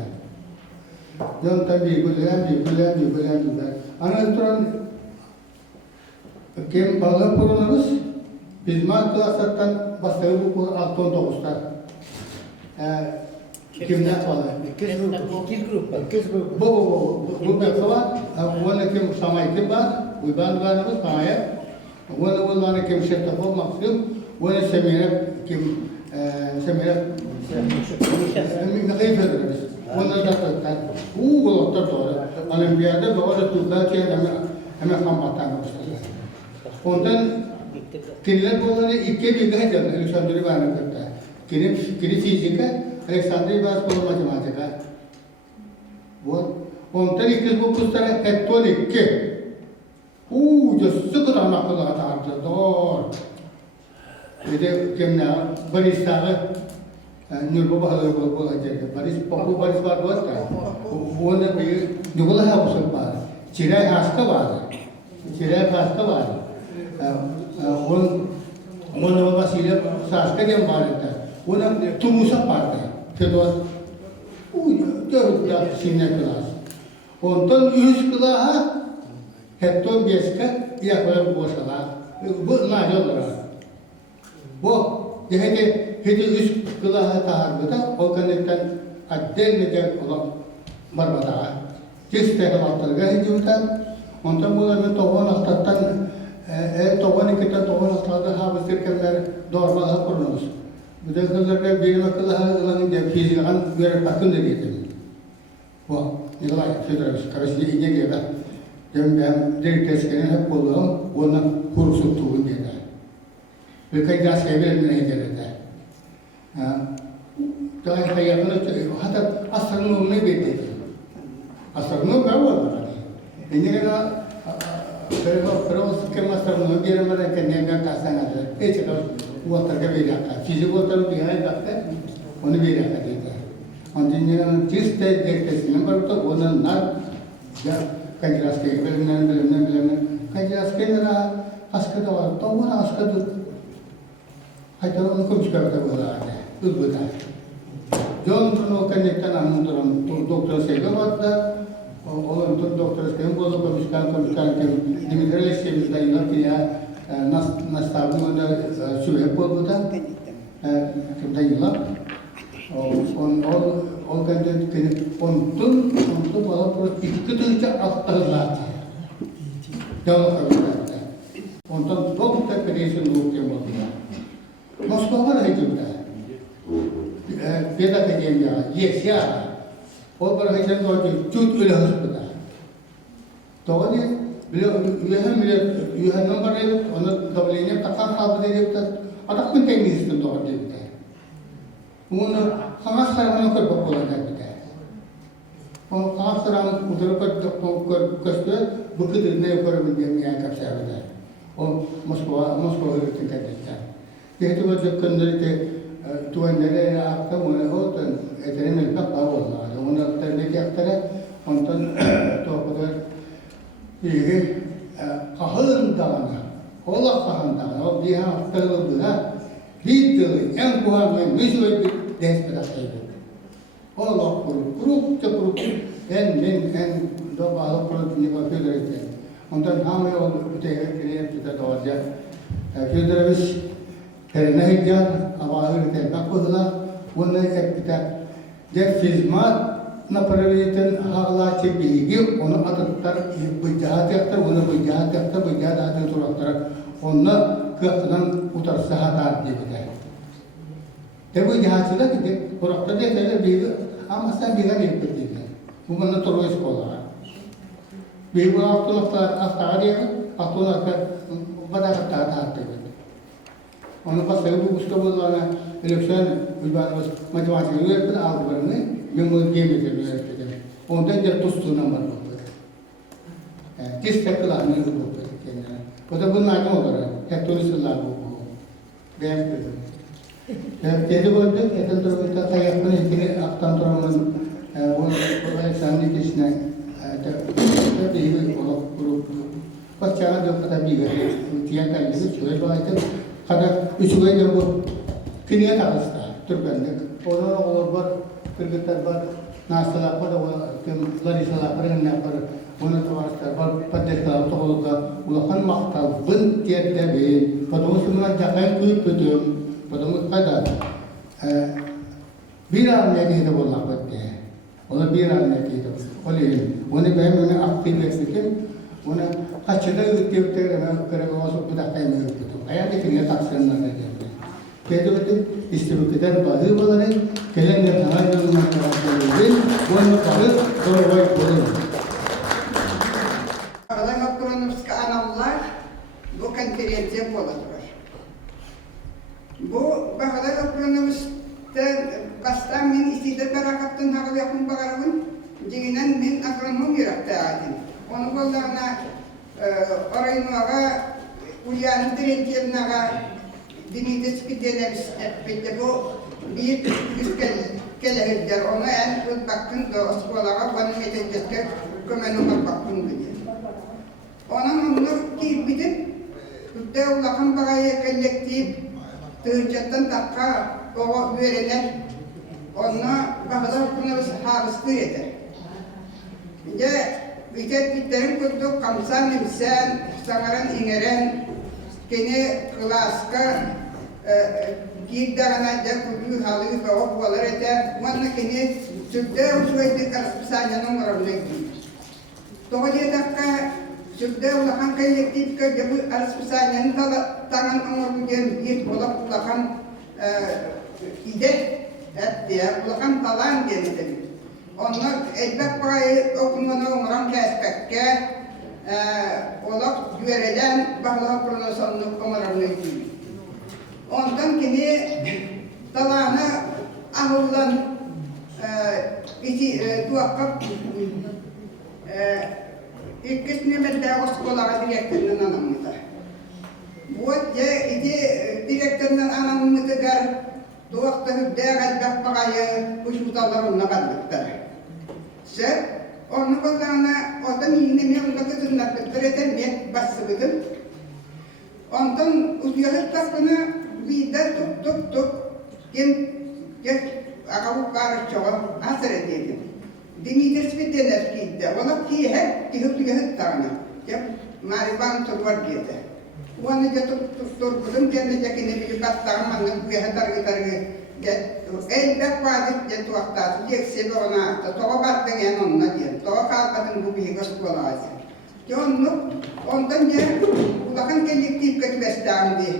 जो तभी गुजरा अनंतरन केम बाला पुरोनस बिजमार क्लासतन बस्तरु को आतो तो उसता kimler falan? Bu bekava, wala kim samay kibar, wiban ganamız kaya, wala kim şertafo maksim, wala kim nakayı federiz. Wala da wala doğru. Olimpiyada doğru Türkiye hemen kampatan başladı. Ondan kimler bunları iki bir gayet Alexandri bana करता है. Kini fizika Alexandri बात को matematika. वो ondan ilk bu kustara heptonik ki. जो sıkı da nakıl atardı doğru. Bir de kimler baristağı Nurba bahalı bu acayip. Baris var doğru da. Bu ne bir nugula hapus var. Çiray haska var. Onu basıyla saska diye bağırdı. Ona tumusa pardı. Fedor. Dört sinne klas. Ondan 100 klas hepton beska yakala boşala. Bu ne yollar? Bu hedi 100 klas taharbıda o kanekten adden ne olan barbada. Kiste kalatlarga hediyorlar. Ondan bunların tohum aktartan tohum kita tohum aktarda habisir kemer doğru kurulmuş. Bu da kızlarga bir makalaların da fizikan bir bakın dedi. Bu Nikolay Fedorov karşı ince gibi. Ben direktörskene hep buldum. Ona kursu tuğun dedi. Ve kayda sebebi ne dedi. Daha hayatını hatta aslanın ne dedi. Aslanın ne var? Ini kan terus kemasan biar mereka nengah kasan ada. Cakap buat terkebiri apa? Fizik buat terkebiri apa? Onu biri apa dia? Anjingnya cis teh dekes nomor tu ona nak ya kajian sekali benar kajian sekali nara askar tu orang tahu mana askar tu. Hai tahu orang kau cakap apa ada? Tu betul. Jangan terlalu kenyekkan amun orang doktor segala Olan doktor sekarang boleh komiskan Dimitri Sevilla ini ya nastabil mana sudah boleh bukan kita hilang on kan jadi untuk walaupun itu tidak alternatif jauh berbeda untuk dokter pedisi untuk yang berbeda Moskwa ada itu beda kejadiannya yes ya और पर है जब तो चूत उले हस्पताल तो ये यह नंबर है और दबलेने तक खाब दे देता अटक में टेंगी सिस्टम तो दे देता है उन खास करने को बोला जाता है और खास करने उधर पर कष्ट बुकित ने ऊपर में दिया का से आता है और मस्को रहते हैं देता है ये तो जब कंदर के तो अंदर आपका मन हो तो इतने में का पावर ना Ona ternek aktarı, ondan topladılar. İyi, kahın dağına, ola kahın dağına, o bir aktarıldığına, bir tılı, en kuharlı, müzüve bir despeda sayılır. Ola kurup, en, bağlı kurup, ne bakıyorlar işte. Ondan hamı yol büteye kireyip tüte doğacak. Fiyodoroviç terine hiccan, avahır terine kudula, bunu hep biter. Cep fizmat, naparaliyetin hala çebiği, onu atıklar, bıcahat yaktır, onu bıcahat yaktır, bıcahat atı turaklar. Onu kıhtıdan utarsa hatar gibi der. Bu cihatçıda gidip, turaklar detaylar bir, ama sen bir gan yapıp bu bana torbayız kolar. Bir bu haftalar diye, haftalar pada kata hattı. Onu pasayı bu ustabullarına eleksiyon uygulanmış matematik üretmen algılarını memur gemetiyor üretmen. Ondan da tustuğuna var bu. Tis teklarını bu kendine. O da bunun aynı olarak hep tonisler bu. Ben dedim. Dedi bu da etel durumda kayakını ikili aktan durumunun onu sandık içine tabii bir grup. Başçalar da kadar bir tiyan kalbi şöyle bağlayıp kadar üçüge de bu kiniye takısta Türkmenlik. Onun olur var, Kırgıtlar var, Nasalar var, Larisalar var, ne var, onu tavarlar var, Paddetler toğulga, ulakan maktal, bın tiyette beyin, потому что мы jakay kuyup ödüm, потому kadar bir almaya de bollak ödü. Onu bir almaya de onu ben onu aktif ettim, onu kaçıda ödüyorlar, ben kırık da kaymıyor. Ayağında kiniye taksırlar dedi. Kedivete istibukeder bazı olarak kelenler hangi durumlarda bunu karı doğru koyuyor. Bağlama Kronovska analar bu konferansiya boladılar. Bu Bağlama Kronovska baştan men istidar barakattan haqıl yapın bağırın. Deginen men agronom yürekte adım. Onu kollarına orayınağa Uyanın dirençlerine dinide spidelerimiz etmekte bu bir kelehirler. Ona en kut baktın da oskolağa bana medeniyetler kömenuma baktın dedi. Onun ki bidip tutte ulakın bağaya kolektif tığırcattan takka o verenler ona bağlar kunarız harıstı eder. Ya bitet bitlerin kurduk kamsan imsan sangaran ingeren kene klaska gidana da kudu halı kawak walar ete manna kene sudde uswayde karsanya nomor lagi toje dakka sudde ulakan kolektif ka jabu arsanya tangan nomor bujen bir bolak ulakan ide et dia ulakan talan dia dedi. Onlar elbette parayı okumana umaran kespekke olak güvereden bağlı pronosonluk umaranlığı gibi. Ondan kini talana ahullan iti tuakap ikisini medya oskolara direktörünün anamıda. Bu ya iti direktörünün anamıda gar tuakta hübdeye elbette parayı uçmutalarına kaldıkları. Sen onu kollarına oradan yine onda kızınlar eten basıbıdım. Ondan uzayıp tapını bir de tuk kim akabu karışçığa asır edildim. Dimidir spideler kiydi. Ona ki hep tihip tane. Hep mariban turvar giydi. Onu da turbudum kendine kendine bir battağım bu yatargı elbette bazı jatuh aktas, dia sebelumnya, toh batin yang non najian, toh kalpatin bu bir sekolah aja. Jadi ondan dia, bahkan kolektif ketibestan di,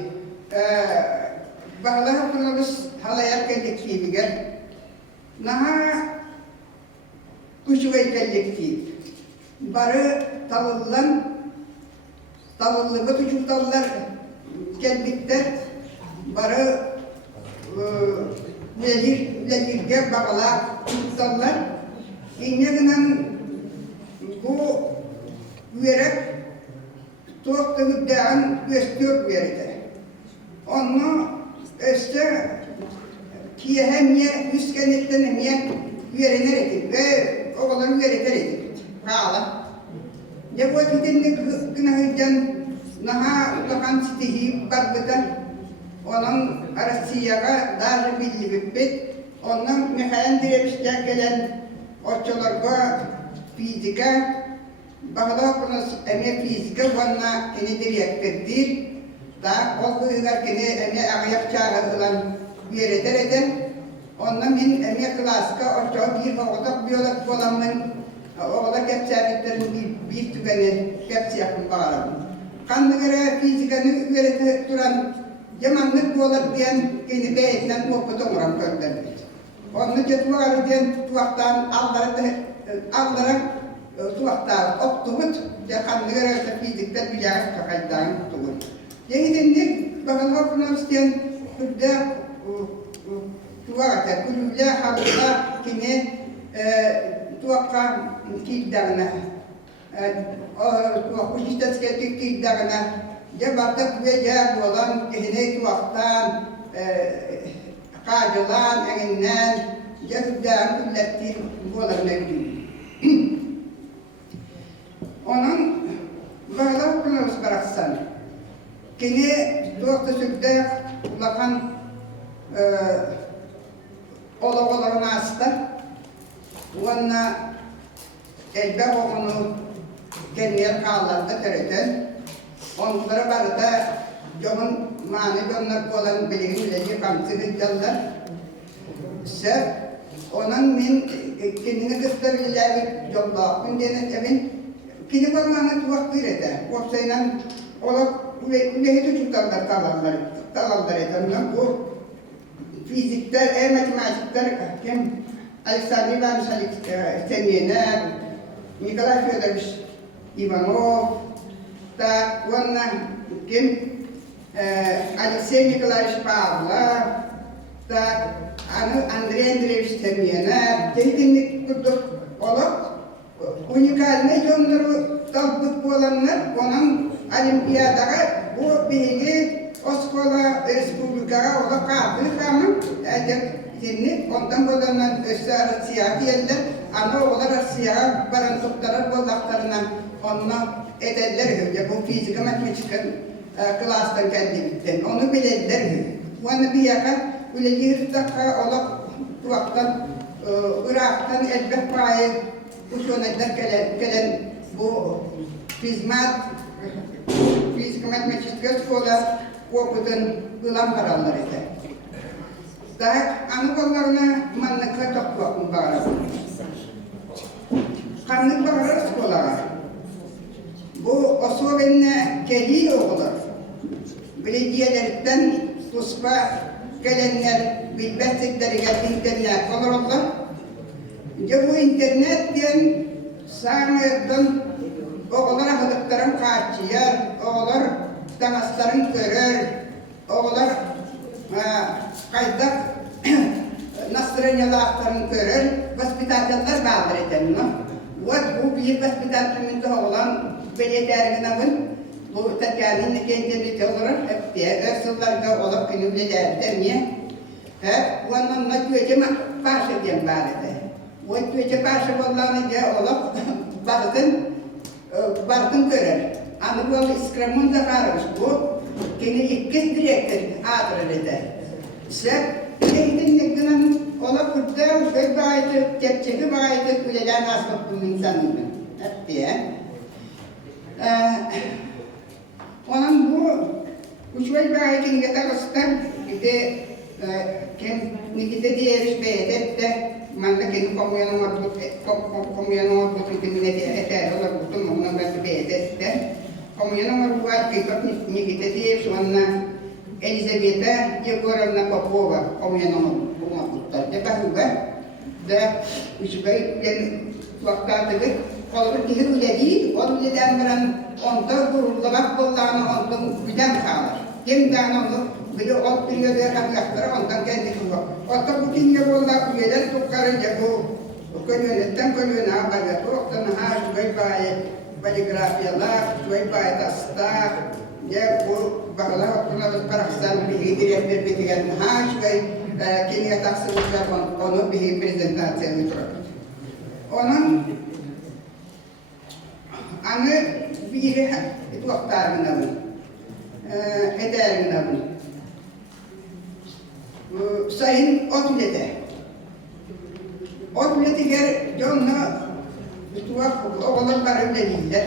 bahlah penulis halayak kolektif kan, nah usuai kolektif, baru tahun betul tahunlar kelbikter, baru Lelirge bağlar, tutsallar. İneginen bu verek tuhafta hüddeğen gösteriyor veride. Onu işte kiyehemye, üskenetlenemye verenler edip ve oğulları vereter edip. Kağla. Ya bu edinle günahıcan naha ulakan sitihi barbıdan onun Rusya'ya daha bilgi bipet, onun mekanik diremişler gelen oçolarga, fizika, Bağla okunuz eme fizika vanna kini direktördir. Da ol buyugar kini eme ağayak çağırılan bir eder. Ondan min eme klaska oço bir oğlak biyolog bolamın oğlak yapacakların bir tükeni yapacakın bağlarım. Kandı göre fizikanı üretip duran yamanlık boğulak diyen kini beyinden okudum oran gönderdi. Onu cetvarı diyen tuvaktan aldıran tuvaktan oktuğut ya kandı göre fizikten bir yağış kakaydan oktuğut. Yehidinlik bakalım okunuz diyen hüdde tuvakta, kulüble halda kini tuvakka kiddağına tuvakku iştesketik kiddağına ya batak ve ya boğulan kihine tuvaktan kacılan, eğinden ya hüddağın kullettir boğularına gidiyor. Onun bağla okunuz bıraksan kini tuvakta sürdü ulakan oğullarına hasta Ona elbette onu kendine kallarda töreden, onlara barda yoğun mani dönler olan bilgileri kamçılı canlar. Sırf onun min kendini kıstırırlar yolda, kundenin emin kini balmağına tuvak birede. Oksayla ola ülehi çocuklarlar talanlar eden. Bu fizikler, matematikler kim? Alexander Ivanoviç Semyener, Nikolay Fyodorovich Ivanov, da ona kim Alexey Nikolaevich Pavlov, da Andrei Andreevich Semyener, tehdiğini kurduk olup unikalne yönleri tabbık olanlar onun olimpiyadaga bu bilgi Oskola Respublikaga ola kaldığı ama Şimdi ondan bolandan ösarı siyah diyorlar ama onlar siyah baran tuktarar bollaklarından onunla ederler önce bu fizika matematikın klastan geldi bitten onu bilirler onu bir yaka öyle yırtıkta olup tuvaktan Irak'tan elbette payı bu sonradan gelen bu fizika matematik skola okudun bulan kararlar eder. Daha anıkollarına manlıkla topluğun bağırır. Kanlık bağırır skolalar. Bu osobenine geliği olur. Belediyelerden tuspa gelenler bilmezlikleri internet olurlar. Bu internet diyen sağmıyordun oğullar ahılıkların kaçıyor, oğullar danasların görür, oğullar kaydak Nasranyalıkların görür, hospitalyalar bağlar eden. Bu bir hospitalımında olan belediyelerinin bu Tatyan'ın kendini olur, hep diye ırsızlarda olup günümlüler niye? Hep onunla gücü parça diyen bağırdı. O gücü parça olanı diye olup barıdın görür. Anadolu İskramında varmış bu. Yine ilk direktör adrı eder. Sen eğitimlikten ola kurda ve baydı, gerçeği baydı, kuleden asmak bu insanın. Hep diye. Onun bu uçuay baydı yatarıstan gide nikide diyemiş beydet de manda kendi komyanın ordutu kendine diye eter ola kurtun onun belki beydet de komyanın ordutu var ki nikide diyemiş onunla Elizaveta Yegorovna Popova, komyanın ordutu de bahüga da uçuay vaktatıgı olur ki öyle değil, öyleden bilen onda gururlamak bollarını ondan güden kalır. Kimden onu bile ot dünyada yakakları ondan kendi kılıyor. Otta bu dünya bollar üyeler tukkarınca bu köyönetten köyöne haberler. Oktan ha şuay bayi baligrafiyalar, şuay bayi taslar. Ya bu bağlar okulları paraksan bir direktör bitigen ha şuay kiniye taksırlıklar onu bir prezentasyonu tutar. Onun anı biri itu aktarında mı? Ederinde mi? Sayın Otmete. Otmete ger jonno oğlan barı dediler.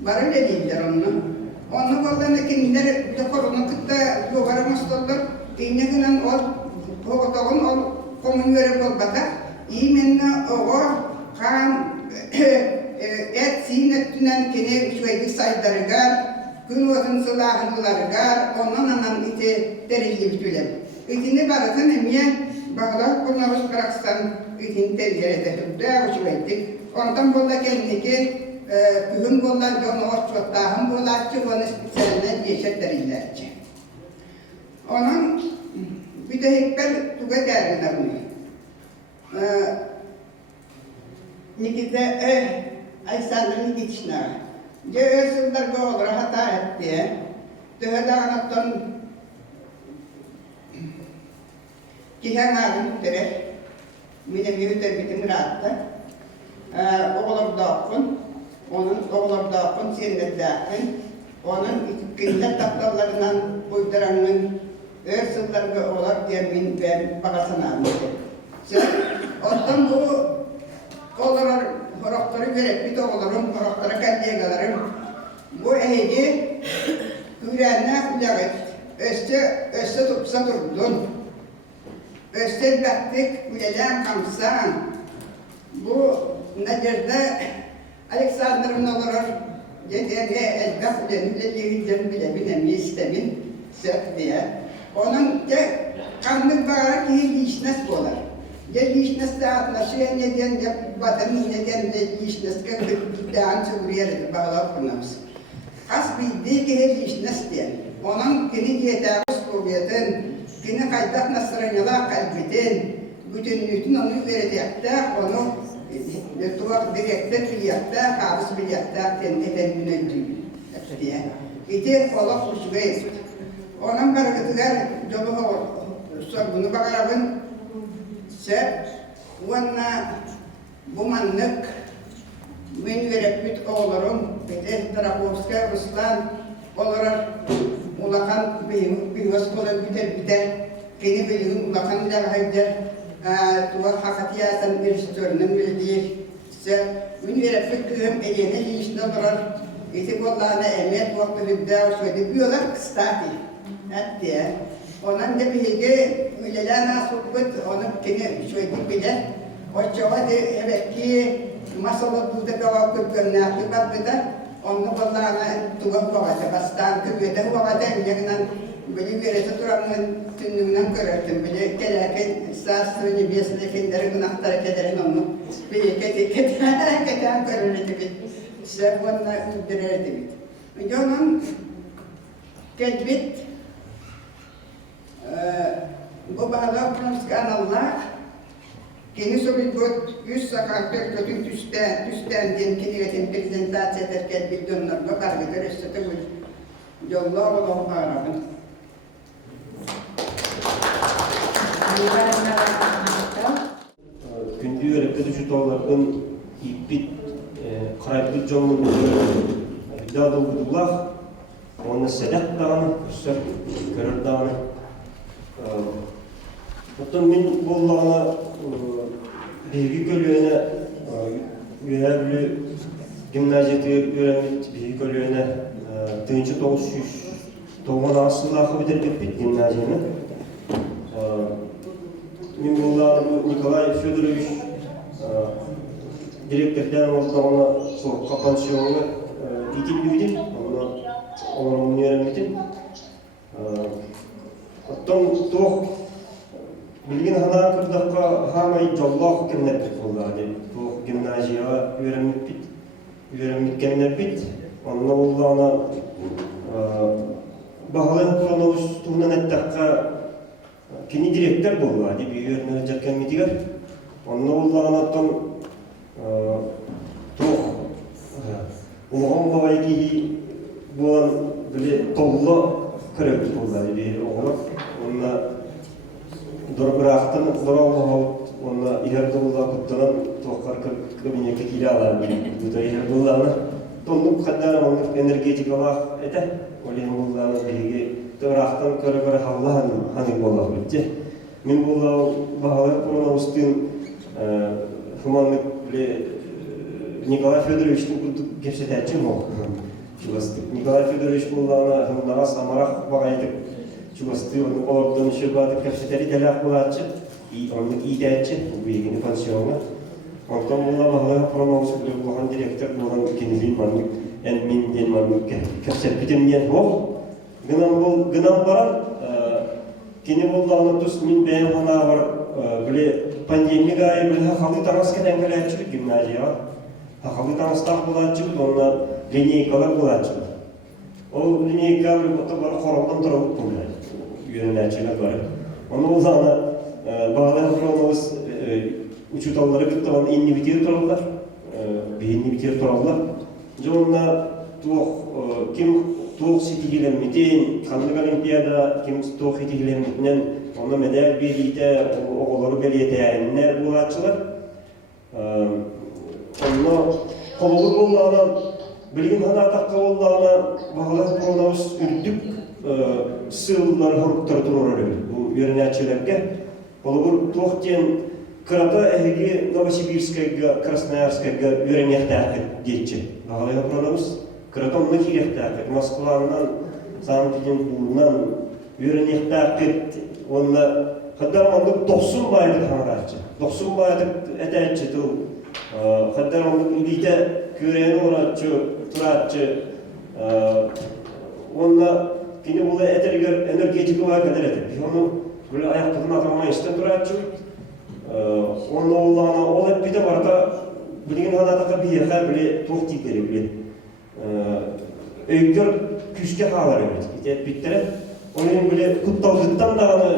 Barı dediler onu. Onu koldan kimler bir de korona kıtta yukarı mastorlar. İğneden ol, oğlan ol, komun yöre kolbata. İyi menna oğu kan et sinetünen kene şöyle saydarıgar. Gün odun sılahlılarıgar. Ondan anan iti derili bütüler. İtini baratan emiye bağlar kullanmış bıraksan itin tercih edip de şöyle. Ondan bolla kendiki bugün bolla onu ortadan bolla ki onu spesialine geçer derilerce. Onun bir de hekber tuga derdine bunu. Nikide Aysan'ın gitişine. Göğsünden doğru hata etti. Tühede anaktan kihen ağrım tere. Benim yüzde bitim rahatta. Oğlum dağıkın. Onun oğlum dağıkın sende dağıkın. Onun ikinci taptalarından uyduranın öğsünlerge olarak yemin ben bakasına almıştım. Ondan bu oğullar horakları verip bir de oğullarım horakları kendiye kalırım. Bu ehli güvenine uyarık. Öste tutsa durdun. Öste baktık gülen kamsan. Bu nedirde Alexander'ın olur. Yedene elbak ulanıyla yerinden bile bilemi istemin sert diye. Onun de kanlık bağırarak yiyişnes bolar. Yiyişnes de atlaşıyor neden de badanın neden de yiyişnes kırdıktan çuburiyerdi bağlar kurnamış. Kas bildiği ki yiyişnes diye. Onun kini cetavuz kuvvetin, kini kaydak nasranyalar kalbidin, bütünlüğün onu verecekte, onu tuğak direkte biliyakta, kabus biliyakta, kendiden yönetim diye. İti ola kuşbayız. Onun kargıtıgar jobu sorgunu bakarabın, se, vanna bumanlık, men verip büt oğlarım, beden Tarabovska, Ruslan, olarak ulakan bilgos kolay biter, kini bilgin ulakan da hayder, tuğa hakatiyatan rejistörünün bildiği, se, men verip büt kıyım elene yiyişine durar, iti bollağına emet vakti hübda şöyle biyolar kıstati. Diye. Onun da bilgi ülelâna sohbet onu kini şöyle bile. O çava de evet ki masalı burada kava kırkırnâki bakıda onu bollağına tuğa kavada bastan kırkıda kavada emlerinden böyle verese turanın tünlüğünden körerdim bile kelâken sağ sığını biyasını kendere günahtarı kederin onu bile keten körerdi bit. Size bununla öldürerdi bit. Onun kelbit bu bağlar konuşkan Allah kini sobil bot 100 sakatlık kötü düşten diyen kini vetin prezentasiya ederken bildiğinlerine kargıdır üstüde bu yollar olan bağların. Gündüğü öğretmen düşü tağlarının ipit karayiplik canlı bir daha da uydullah onun sedat dağını, körür dağını hatta min bollağına bilgi gölüğüne üyerli gimnaziyeti öğrenmek bilgi gölüğüne tığınçı 990 asıllahı bitirdik bit gimnaziyeni. Min bollağına Nikolay Fyodorovich direktörden orada ona kapansiyonu itildi onu öğrenmedim. Hatta toh bilgin hana kırdakka hamay jallah kemnet oldu hadi. Toh gimnaziya öğrenmek kemnet bit. Onunla oldu ona bahalı kronovus tuğunan ettakka kini direktör oldu hadi. Bir öğrenecek kemetiger. Onunla oldu ona tam toh uğam babayki bu böyle tollu kırık oldu bir oğlak. Onunla doğru bıraktım, doğru olmalı. Onunla ileride oldu kutlanan tohkar kabinete kilalar bir de ileride oldu. Tonluk kadar onun energetik olarak ete. Öyle oldu bilgi. Bıraktım kırık Allah'ın hani oldu bitti. Min bu bahalı korona üstün humanlık bile Николай Федоровичтің күрдік кепсетәтчі мол. Чугастык. Николай Федорович боллағына хымнаға самарақ бағайтық. Чугасты оның олардың шөбатық кепсетәрі дәләқ болатшы. Оның идәтчі, бейгіні пансионға. Онтан болла бағалайға промаусы болған директор болған кенелейін маңық. Мен ден маңық кепсетпетемнен бол. Гынан баран, кені боллағына тұс мен бәйім ғана бар. Біле пандемияға айы біле хақалы таңасқа дәңгіләтшілік гимназияға. Хақалы таңыстақ болатшылық, онына линейкалар болатшылық. Ол линейка біле бұтта бары қоралдан тұрауып болай. Үйренәтшілік бары. Оны ол заңына бағалай құранауыз учуталары күттіған иннибитер тұралдар, бейіннибитер тұралдар. Жоғында туық сетігілемметін, қандық олимпиада, кем туық сетігілемметінен оны медаль берейті, оғылары берейті әйіннер болатшылар. Оны қолығы болдағына, білген ғана атаққа болдағына бағалай құранауыз үрдік сылылар ғұрыптар тұрыр өй. Бұл үйренәтшілерге. Қолығы туықтен Кырата әйгі Новосибирскайға, Красноярскайға үйренектәқіт дейші. Бағалай құранауыз Кырата оны керектәқіт. Москваннан, Санкт-Петербургнан үйренектәқіт. Онына қаддармандық 90 байдық қаңыратшы. 90 байдық әтәтші тұл. Қаддармандық үлейті көрені оратшы, тұратшы. Онына кені болай әтергер энергетика бар кәдір әтір. Оны білі аяқтығын атамай істен тұратшы. Оны олағына ол әппеті барда білген ғанатаға бейеқа біле тоқ текері біле. Өйгер күшке қалар өйт. Әппеттері. Оның біле құтталдықтан дағаны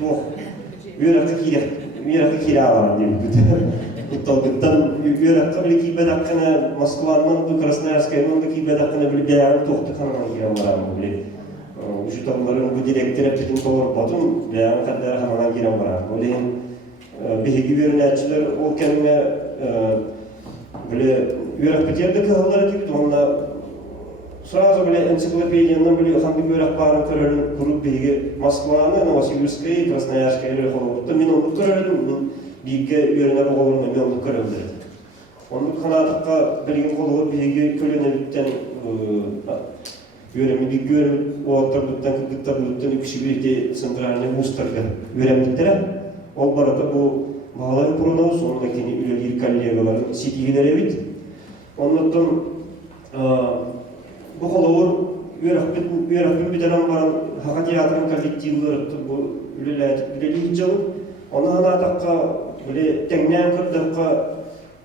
тоқ үйраққа келе алар деймін. Құтталдықтан үйраққа біле кейбәд аққына Москваннан, Красноярскайынан да кейбәд аққына біле бәяғын тоқты қанаған керем барамын біле. Үшіталарын бұл директор әппетін толыр батым бәяғын қаддары қанаған керем барамын. Беги үйренәтшілер ол кәніме үйрәк бетерді кығылар етіп, онына сразу энциклопедияның қанды үйрәк барын көрерін көріп беги Москваны, Новосибирскай, Красноярскай үйрәк олғырды. Мен онды көрерін, бейгі үйренер оғылырына мен онды көрерді. Онды қанатыққа білген қолығы беги көлене біттен үйрәмі бейгі үйрәмі оғаттар бұттан, күгіттар бұттан үкші берде центральный ұстарға үйрәмдіктері. Ол барады бұл бағалай құранауыз, онына кені үлелер коллегаларын сетігілер әбет. Оннаттан бұл қолауыр үйрақпен бітаран баран хаға театрын коллективілері бұл үлелер жалып. Оны ғана атаққа тәңнән кірдіққа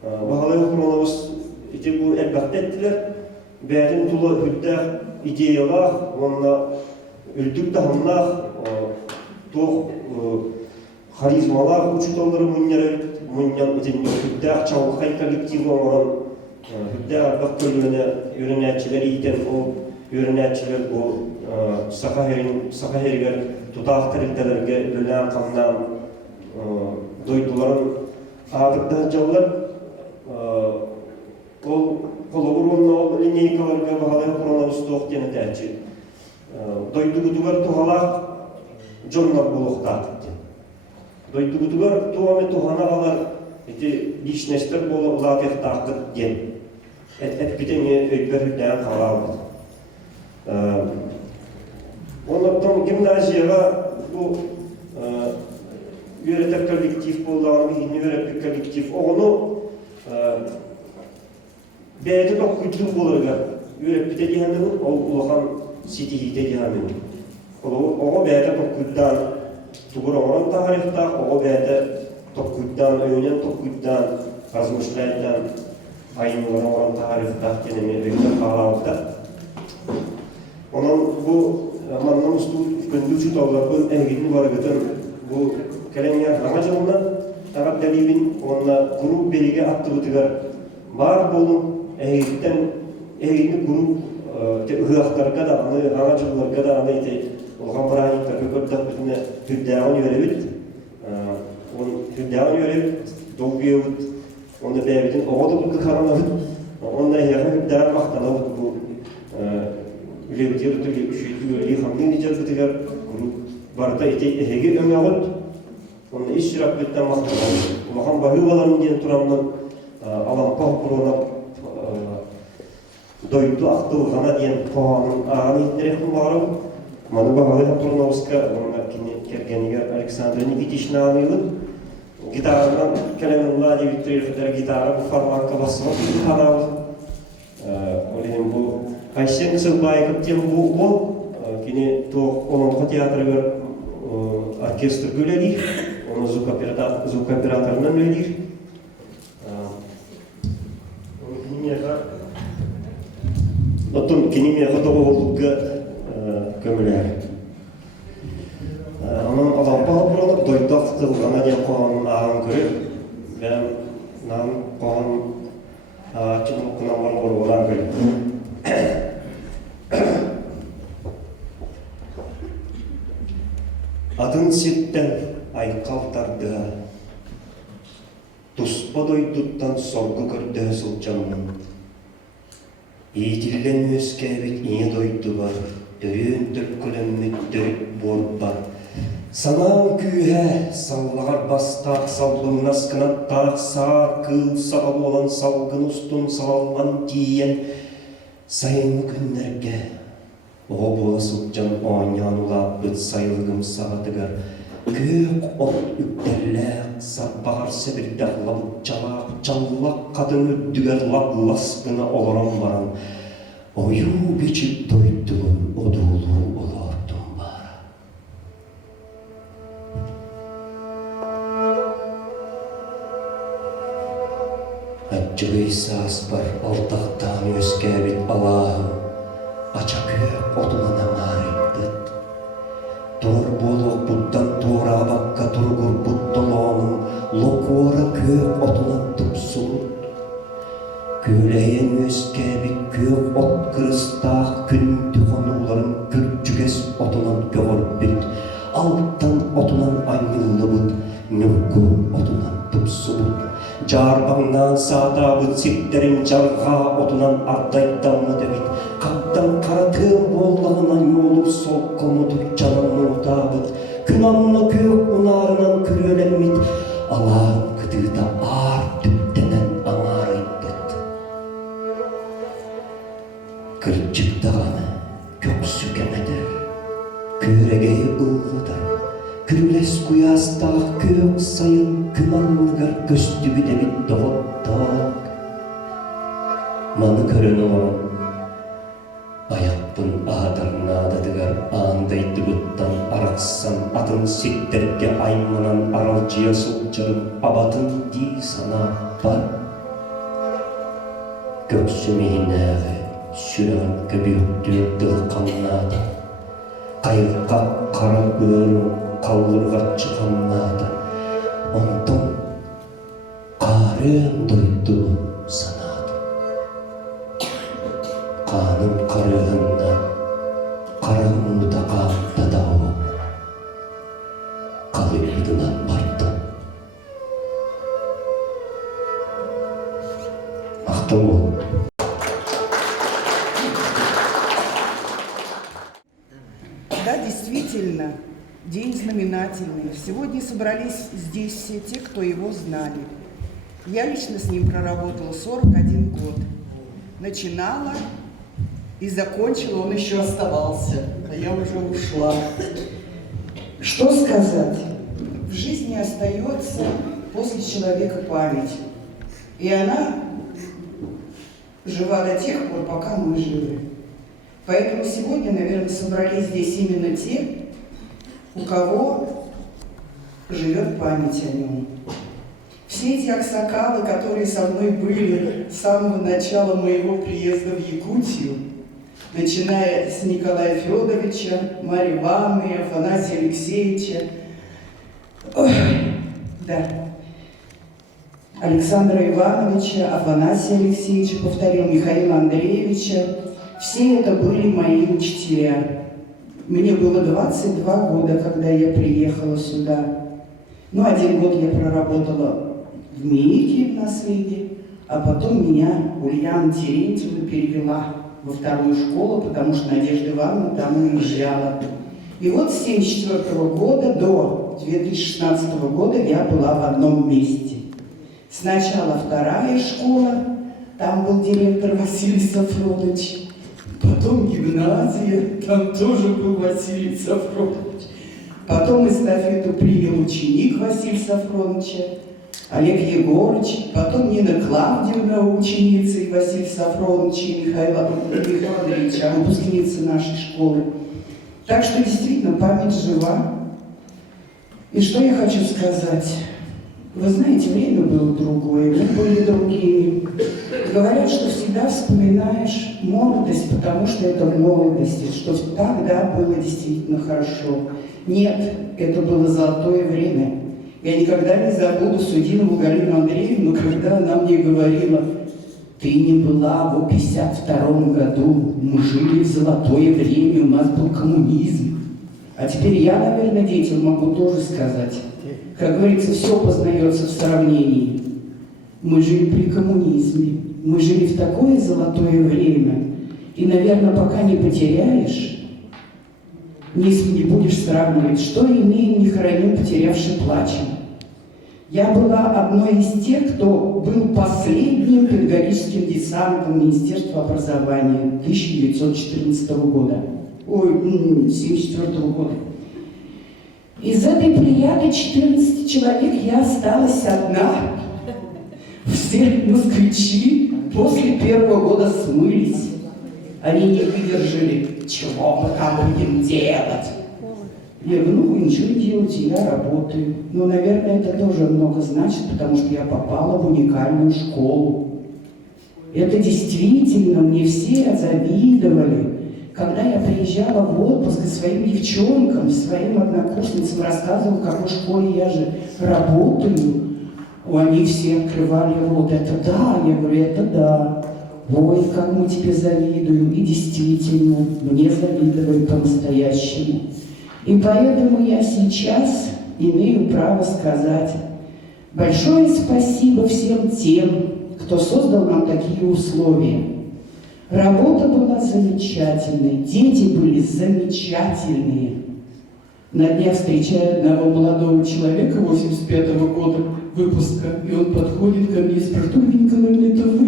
бағалай құранауыз бұл әлбәқті әттілер. Бәдін тұлы үлдәқ идеялақ, онына үлдік дағынлақ, тоқ харизмалар учуталары мұннан өтенде хүддәқ чалықай коллективі оңырын хүддәқ арбақ көліне үйренәтшілер ейтен ол үйренәтшілер бұл сақахергер тұтақ тәрілдерге білән қамнан дойдыларын ағырдан жаулар ол қолығыр онына линейкаларға бағалай құрана ұстық дені тәтші дойдығыдығар тұғалақ жонлар болуқтақ Дойдығыдығар туғаме туғана қалар личностер болу ұлатық таққыт ден. Әтпетене өйгірден қалауды. Онықтан гимназияға бұл үйретер коллектив болдағаны бейіне үйретер коллектив. Оғыны бәйті тоқ күтілу болырға үйретпете дегендің ол ұлған сетігейте дегендің. Оғы бәйті тоқ күттен Тугур оңырын тарихтақ, оғы бәді тоққүйттан, өйінен тоққүйттан, размышляйттан, айынлығын оңырын тарихтақ кенеме өйінен қалауықтақ. Оның бұл маннан ұсту күнді жұтаулардың әңгетін барғытын бұл кәлемер ғана жылынан тағат дәлейбін онына құру береге атты бұтығар бар болын әңгеттен әңгетті құру ұғақтарға да, ғана жылларға да аны ете Олған барайықта көкөрдақ бүтіне хүддәғын өребіт, хүддәғын өребіт, долғы өбіт, оны бәйбітін оғады бұлқы қаран өбіт, онда яғын хүддәғын мақтан өбіт бұл үлебітер үтіге үшеті өлі қамдың дежер бұтығар барда әйге өңе өғыт, оны еш жырап бүттен мақтан өбіт. Олған бағы баларын ден тұрамдан алампал курона дойду ақтылғана ден қоғамын ағаны иттеректің бағырым. Маны бағалы Хапруновска, онына кергенігер Александр Никитична алылып, гитарадан кәлемін Влади Викторовичтер гитара бұл форматқа басылып қаналы. Олеген бұл қайсен сылбай көптен бұл, кені тоқ олонқы театры бір оркестр көлелер, оны звукоператорынан өлер. Оттон кенеме қытығы олыққа көмілер. Оның алампа бұрылып, дойдақ қылғана ден қоғанын ағын көріп, бәм нан қоғанын ағачын құнамар бұрылған көріп. Атын сеттен айқалтарды, тұспа дойдуттан сорғы көрді сұлчанның. Иетілден өскәбет ие дойды бар, дөйін түркіліммет дөйт бор бар. Санаң күйе, саллағар бастақ, салбың насқынаттақ, сар кыл сағал olan салғын ұстын салалған тиен. Сайын күнлерге, оғы бола сұлчан оңян ұлап бүт сайлығым сағатығар. Көк от үктерләк, саппағар сәбірдәк лабыт жалақ, жаллақ қадын үттігер лабласқына олыран баран. Ойу бечіп дойдығын одулу олардың бара. Әтчіғый сас бар алтақтан өскәбет Аллахым, ача көк отынан амарыптыд. Тур болуq буттан тура бакка тургур буттолоның, локуора көк отынан тұпсулут. Көлейен өскәбит көк от кырыстақ күнді қонуларын күрчүгес отынан көгір бит. Алттан отынан айнылы бұд, нүргу отынан тұпсулут. Жарбаңнан сатабыт септерін жарға отынан ардайттанмы дебит. Қаптан қаратығын болдағынан йолып сол комуdur жанымны отабыт. Күн анна көк ұнарынан күрелеммит. Алағын күтіғда ар түптенен аңар итбет. Кірчіктағаны көк сүкемедір. Көрегейі ұлғыдар. Күрілес кuyastaq көк сайын күн анныгар көстүбі дебит доғыттақ. Маны көрін оғырын. Аяқпын адарнадыдығар аңдайды бұттан арақсан атын сектерге айманан аралжия сұлчарын абатын дей сана бар. Көксімейінәғі сүрен көбеуттер қаннады. Қайыққа қара өрін қалғырға чықаннады. Онтон қарен дойды санады. Қаным қарығында қарағымды қағымда оғым. Қалыбыдынан барды. Ақтау ол. Да, действительно, день знаменательный. Сегодня собрались здесь все те, кто его знали. Я лично с ним проработала 41 год. Начинала и закончила, он еще оставался, а я уже ушла. Что сказать? В жизни остается после человека память. И она жива до тех пор, пока мы живы. Поэтому сегодня, наверное, собрались здесь именно те, у кого живет память о нем. Все эти аксакалы, которые со мной были с самого начала моего приезда в Якутию, начиная с Николая Федоровича, Марьи Ивановны, Афанасия Алексеевича, Александра Ивановича, Афанасия Алексеевича, повторил, Михаила Андреевича, все это были мои учителя. Мне было 22 года, когда я приехала сюда. Ну, 1 год я проработала в МИИКе в наследии, а потом меня Ульяна Терентьева перевела во 2-ю школу, потому что Надежда Ивановна там уезжала. И вот с 1974 года до 2016 года я была в одном месте. Сначала вторая школа, там был директор Василий Сафронович. Потом гимназия, там тоже был Василий Сафронович. Потом эстафету принял ученик Василия Сафроновича, Олег Егорович. Потом Нина Клавдиевна, ученица и Василия Сафроновича и Михаила Андреевича, выпускница нашей школы. Так что действительно память жива. И что я хочу сказать? Вы знаете, время было другое, мы были другими. Говорят, что всегда вспоминаешь молодость, потому что это в молодости, что тогда было действительно хорошо. Нет, это было золотое время. Я никогда не забуду Судинову Галину Андреевну, когда она мне говорила: ты не была в 52-м году, мы жили в золотое время, у нас был коммунизм. А теперь я, наверное, детям могу тоже сказать. Как говорится, все познается в сравнении. Мы жили при коммунизме, мы жили в такое золотое время. И, наверное, пока не потеряешь, не будешь сравнивать, что имеем, не храним, потерявши плачем. Я была одной из тех, кто был последним педагогическим десантом Министерства образования 1914 года. Ой, 1974 года. Из этой плеяды 14 человек я осталась одна. Все москвичи после первого года смылись. Они не выдержали. Чего мы там будем делать? Я говорю, ну вы ничего не делаете, я работаю. Ну, наверное, это тоже много значит, потому что я попала в уникальную школу. Это действительно, мне все завидовали. Когда я приезжала в отпуск и своим девчонкам, своим однокурсницам рассказывала, в какой школе я же работаю, они все открывали рот. Это да, я говорю, это да. Ой, как мы тебе завидуем. И действительно, мне завидовали по-настоящему. И поэтому я сейчас имею право сказать большое спасибо всем тем, кто создал нам такие условия. Работа была замечательной, дети были замечательные. На днях встречаю одного молодого человека 85-го года выпуска, и он подходит ко мне и спрашивает: Ольга Николаевна, это вы?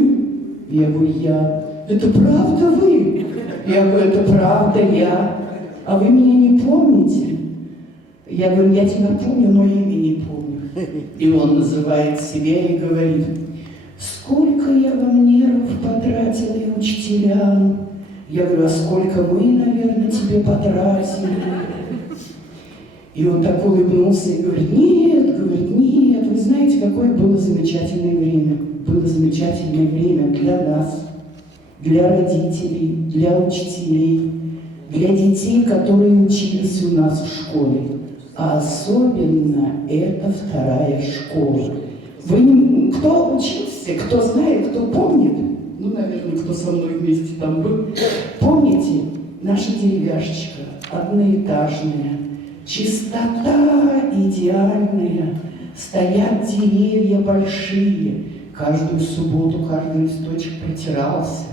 Я говорю, я. Это правда вы? Я говорю, это правда я. А вы меня не помните? Я говорю, я тебя помню, но имя не помню. И он называет себя и говорит: сколько я вам нервов потратила и учителям. Я говорю, а сколько мы, наверное, тебе потратили? И он так улыбнулся и говорит, нет, вы знаете, какое было замечательное время. Было замечательное время для нас, для родителей, для учителей, для детей, которые учились у нас в школе. А особенно это вторая школа. Вы, кто учился, кто знает, кто помнит, ну, наверное, кто со мной вместе там был, помните, наша деревяшечка, одноэтажная, чистота идеальная, стоят деревья большие, каждую субботу каждый листочек протирался,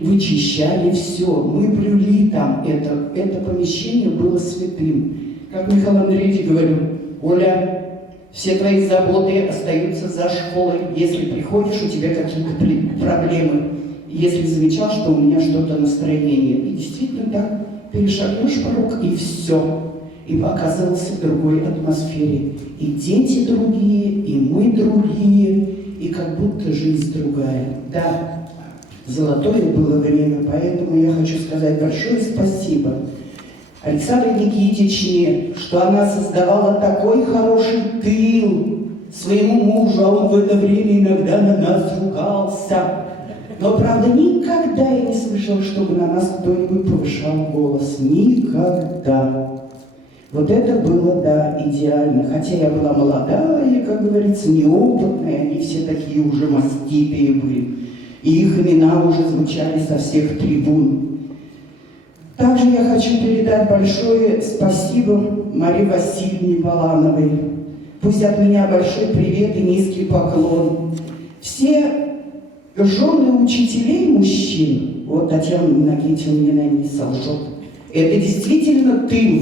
вычищали все, мы блюли там это помещение было святым. Как Михаил Андреевич говорил, Оля, все твои заботы остаются за школой. Если приходишь, у тебя какие-то проблемы. Если замечал, что у меня что-то настроение. И действительно так, перешагнешь порог, и все. И оказался в другой атмосфере. И дети другие, и мы другие, и как будто жизнь другая. Да, золотое было время, поэтому я хочу сказать большое спасибо Александре Никитичне, что она создавала такой хороший тыл своему мужу, а он в это время иногда на нас ругался. Но, правда, никогда я не слышала, чтобы на нас кто-нибудь повышал голос. Никогда. Вот это было, да, идеально. Хотя я была молодая, как говорится, неопытная, они все такие уже маститые были. И их имена уже звучали со всех трибун. Также я хочу передать большое спасибо Марии Васильевне Балановой. Пусть от меня большой привет и низкий поклон. Все жены учителей мужчин, вот Татьяна Нагитина мне на ней солжет, это действительно тыл.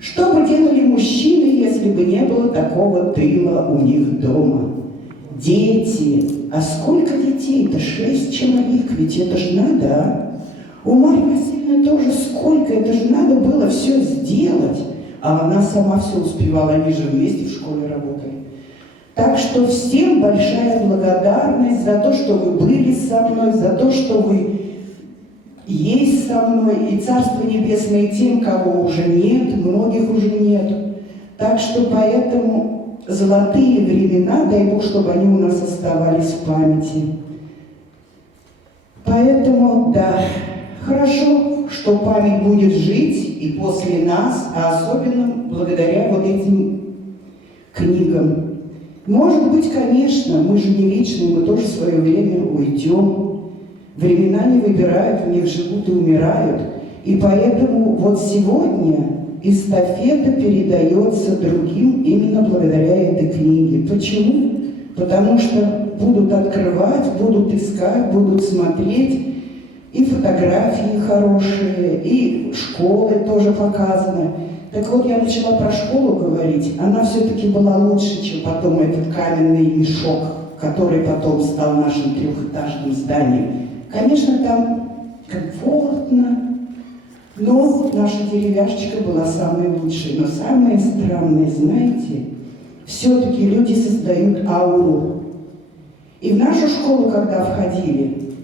Что бы делали мужчины, если бы не было такого тыла у них дома? дети. А сколько детей-то? 6 человек, ведь это же надо, а? У Марьи Васильевны тоже сколько, это же надо было все сделать. А она сама все успевала, они же вместе в школе работали. Так что всем большая благодарность за то, что вы были со мной, за то, что вы есть со мной, и Царство Небесное тем, кого уже нет, многих уже нет. Так что поэтому золотые времена, дай Бог, чтобы они у нас оставались в памяти. Поэтому, да, хорошо, что память будет жить и после нас, а особенно благодаря вот этим книгам. Может быть, конечно, мы же не вечные, мы тоже в свое время уйдем. Времена не выбирают, в них живут и умирают. И поэтому вот сегодня эстафета передается другим именно благодаря этой книге. Почему? Потому что будут открывать, будут искать, будут смотреть. И фотографии хорошие, и школы тоже показаны. Так вот, я начала про школу говорить. Она все-таки была лучше, чем потом этот каменный мешок, который потом стал нашим трехэтажным зданием. Конечно, там комфортно, но наша деревяшечка была самой лучшей. Но самое странное, знаете, все-таки люди создают ауру. И в нашу школу, когда входили,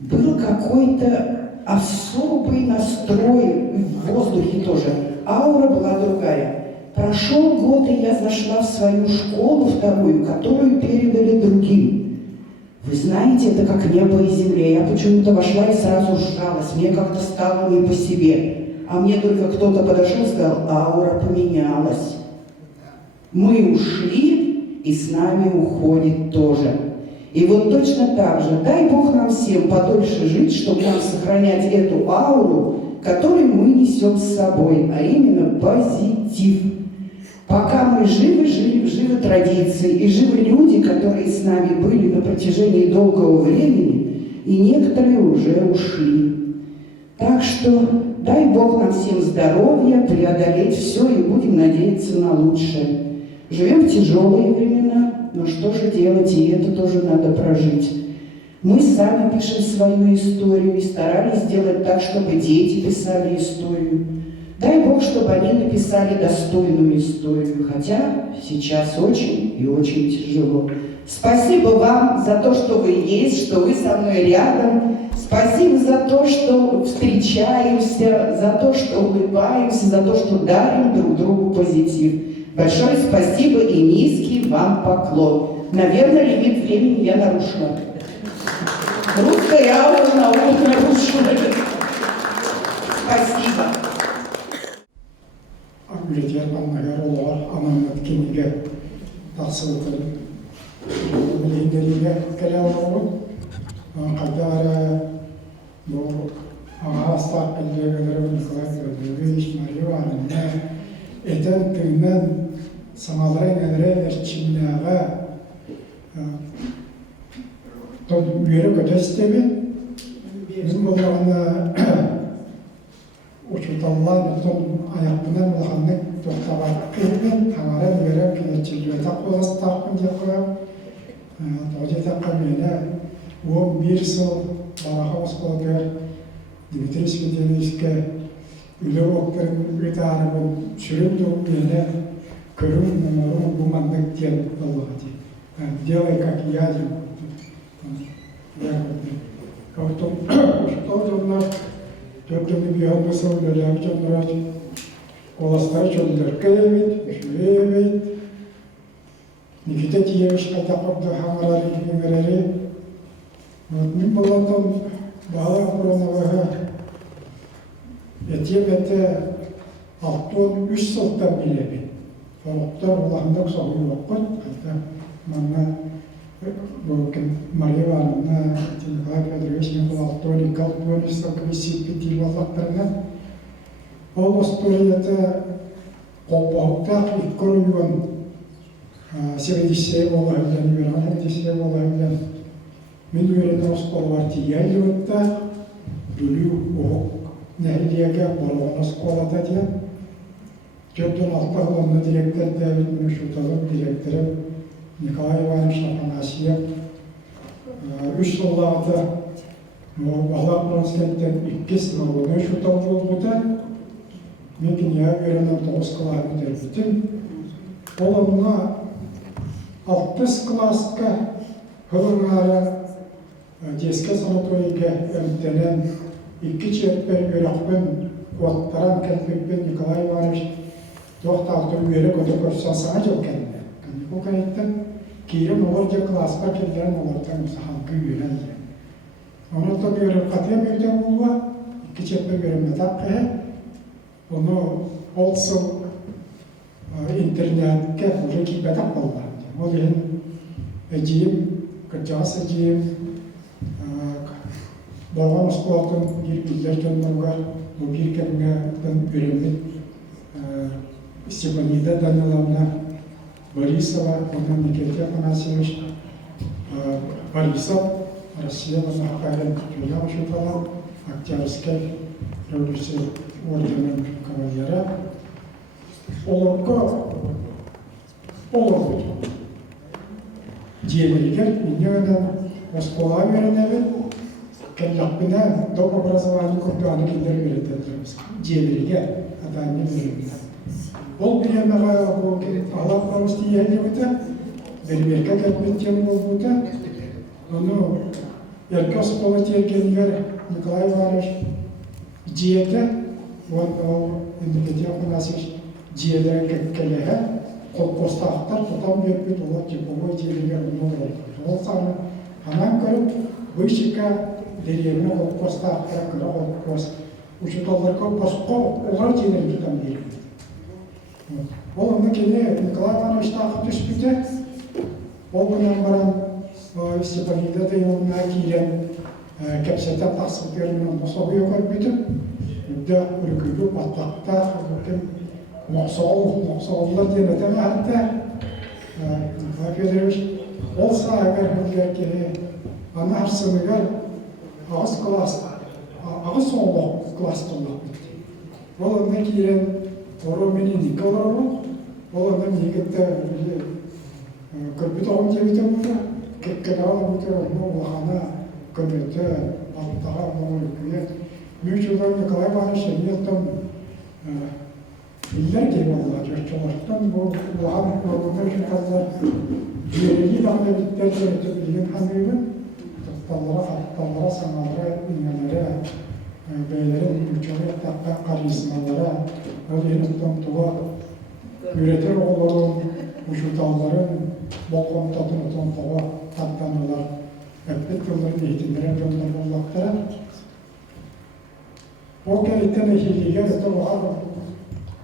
был какой-то особый настрой в воздухе тоже. Аура была другая. Прошел год, и я зашла в свою школу вторую, которую передали другим. Вы знаете, это как небо и земля. Я почему-то вошла и сразу сжалась. Мне как-то стало не по себе. А мне только кто-то подошел и сказал, аура поменялась. Мы ушли, и с нами уходит тоже. И вот точно так же, дай Бог нам всем подольше жить, чтобы нам сохранять эту ауру, которую мы несем с собой, а именно позитив. Пока мы живы, живы традиции, и живы люди, которые с нами были на протяжении долгого времени, и некоторые уже ушли. Так что дай Бог нам всем здоровья, преодолеть все, и будем надеяться на лучшее. Живем в тяжелые времена, но что же делать, и это тоже надо прожить. Мы сами пишем свою историю и старались сделать так, чтобы дети писали историю. Дай Бог, чтобы они написали достойную историю, хотя сейчас очень и очень тяжело. Спасибо вам за то, что вы есть, что вы со мной рядом. Спасибо за то, что встречаемся, за то, что улыбаемся, за то, что дарим друг другу позитив. Большое спасибо и низкий вам поклон. Наверное, лимит времени я нарушила. Русская аура наука нарушила. Спасибо. Ülker anlagar olar, amanat keniga taqsil qilib, lideriga kelavarib, qadara bu ağasta qilganlar bilqilib, ishmari varında, eten tüymen samalara nedere erçimlağa ton üyere gödestemi, bizim olanı uçutallar ton ayakından olahanlık tohtabar kıymet, tamara üyere kineçilüye takılas takın yapıya, toğca takımıyla, o bir sıl baraha oskolagar, Dimitri Svedeniske, Ülü Oktar'ın ütarımın sürüm doğumuyla, körüm numarum bu mandık diyen Allah'a diye. Делай, как я делаю. Потом, что у нас Төртөмү бияны саулалар жонраж, коластар чөлдөр кэвит, шүэвит, никите тиемиш кайтақырды хаңарары кемерери. Мен болатын бала құранаваға етем әті 6-3 сылттан билеби. Фалықтар олағындық соғын оққыт, қайта манна Бөгін Мария Ивановна, Николай Федорович, Николай Сокович, Петр Валақтарына. Ол историяты қолпауыптақ үлкөрілген 70 олағылан, 70 олағылан. Мен үйрені осқолы тиялы өтті, бүлі оқ нәхилияға болған осқолада дем. Жөптен алтағыланны директор Дәвид Мүшуталым директоры Николай Иванович Афанасьев, үш жылларда бала президенттен 2 сынауына шутал болбыта, мен киния үйренен 9 класс бітірдім. Олымна 6 класска хылыңары деске санаторийге өмтенен 2 четпер үйрақпын қуаттаран кәлпеппен Николай Иванович тоқталты үйері көті көрсасыға жоқ кәнді. Бұл кәйттен кейрім олар де класқа келдерін олардан сақалқы үйерен. Оны да үйерен қатем үйден болуға 2 четпер үйеренмедақ қәе. Оны олсыл интернетке уже кипетақ болған. Ол ең әдейім, күржас әдейім, болған ұсқылатын бір білдерден болға, бұл бір кәмге үйренмет Степанида Даниловна Борисова, онан Никита Афанасьевич Борисов, Россия Махакарин Юлия Шутала, Октябрьский революция орденінің кавалері. Оларға оларды диелерге менен оскола үйренеді, кәллақпына доп образование көпті кендер үйрететіріміз. Диелерге атаймен үйренеді. Ол беремеға алап қауысты елі өті, берберге кәлбеттен ол бұты. Оны ерке оскола тергенігер Николай Иванович диеті, ол Никита Афанасьевич диелерге кәлеге қостақтар тұтам бербет олар типовой диелерге ұнын олды. Ол саны анан көріп, бұйшыка деревіне қостақтара көрі қост. Учиталарға басқа олар диелерге тұтам бербет. Ол оны кене Николай Иванович тақы түспіті, ол бұнан баран Степанида Даниловна кейлен кәпсетен тақсықтерінен мұсабы өкір бітіп, үдді үргілі баттақта мұқсауылар денетен әтті Николай Федорович олса әгер білгер кене ана арсынығыр ағыз соңлық класс тұллақ бітті. Ол оны кейлен Oro meni Nikolaro, ola nem yigette körbüt ağın tebite burada, kekkelağı burada, lahana, körbütte, alttağa, mağlubiyet. Büyük yıllar Nikolay Ivanoviç Şeniyat'tan iller gibi oldular, çalıştıktan bu lahana kurulunda şu kadar ciğereli lahana bitler yönetim bilgin hanımın, tattallara, sanalara, ünlelere, beylerin ülkeleri takka karizmalara, Öğrenimden tuğa üretir oğulların, vücutalların, bol komutatını tuğa tatlanırlar. Hepbet yılların eğitimlere göndermektedir. O kelitten ehilliğe ötürüğe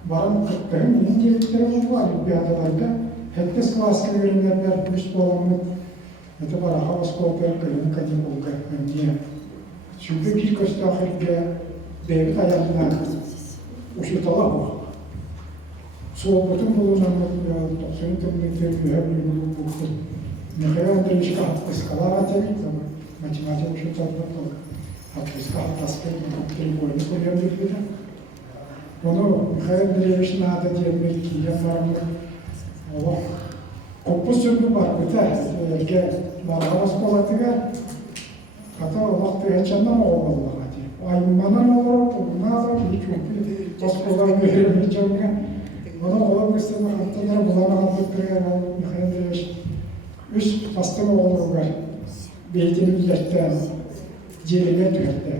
varım kırkların incelikleri var olimpiyadalarda. Hepbet klaskı ürünlerler üst boğumluk öte var havas kolper kırın kadim olga öndiye. Çünkü bir köstahirge devlet ayağına Uşutala bu. Soğukluğun bulunanlar 90 tümlükleri mühemmeli bulundu. Mikhail Andreevich Eskala atemi, matematik uşutalda Eskala taspet tribuyunu koyabilirdi. Onu Mikhail Andreevich'in adı diyemek ki yaparımda Allah koppu sürdü var biter. Erge varağız kolatıga hatta Allah tühençenden olmalılar. Aymanlar olarak bunlar da bir çünkü Oskolar verebileceğine ona olabilirse hattalara bulamadık kırıya Mikhail Andreevich üst pastama olurlar. Beytini bilekten ciğerine tüketti.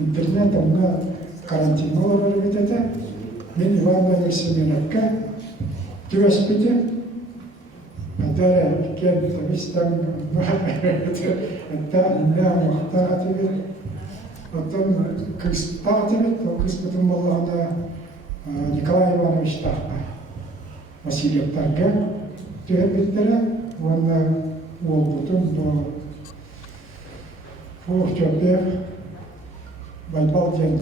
İnternet ona karantina olarak bitedi. Ben İvan'la versemenekka tüvespiti. Hatta kendi tabi İslam hatta inna muhtarati bir Потом Криспатовец, Криспатовец Маллахна Николай Иванович Тарка, Васильев Тарка, Тюрбиттера, он потом до Фурчопев, Байбалден,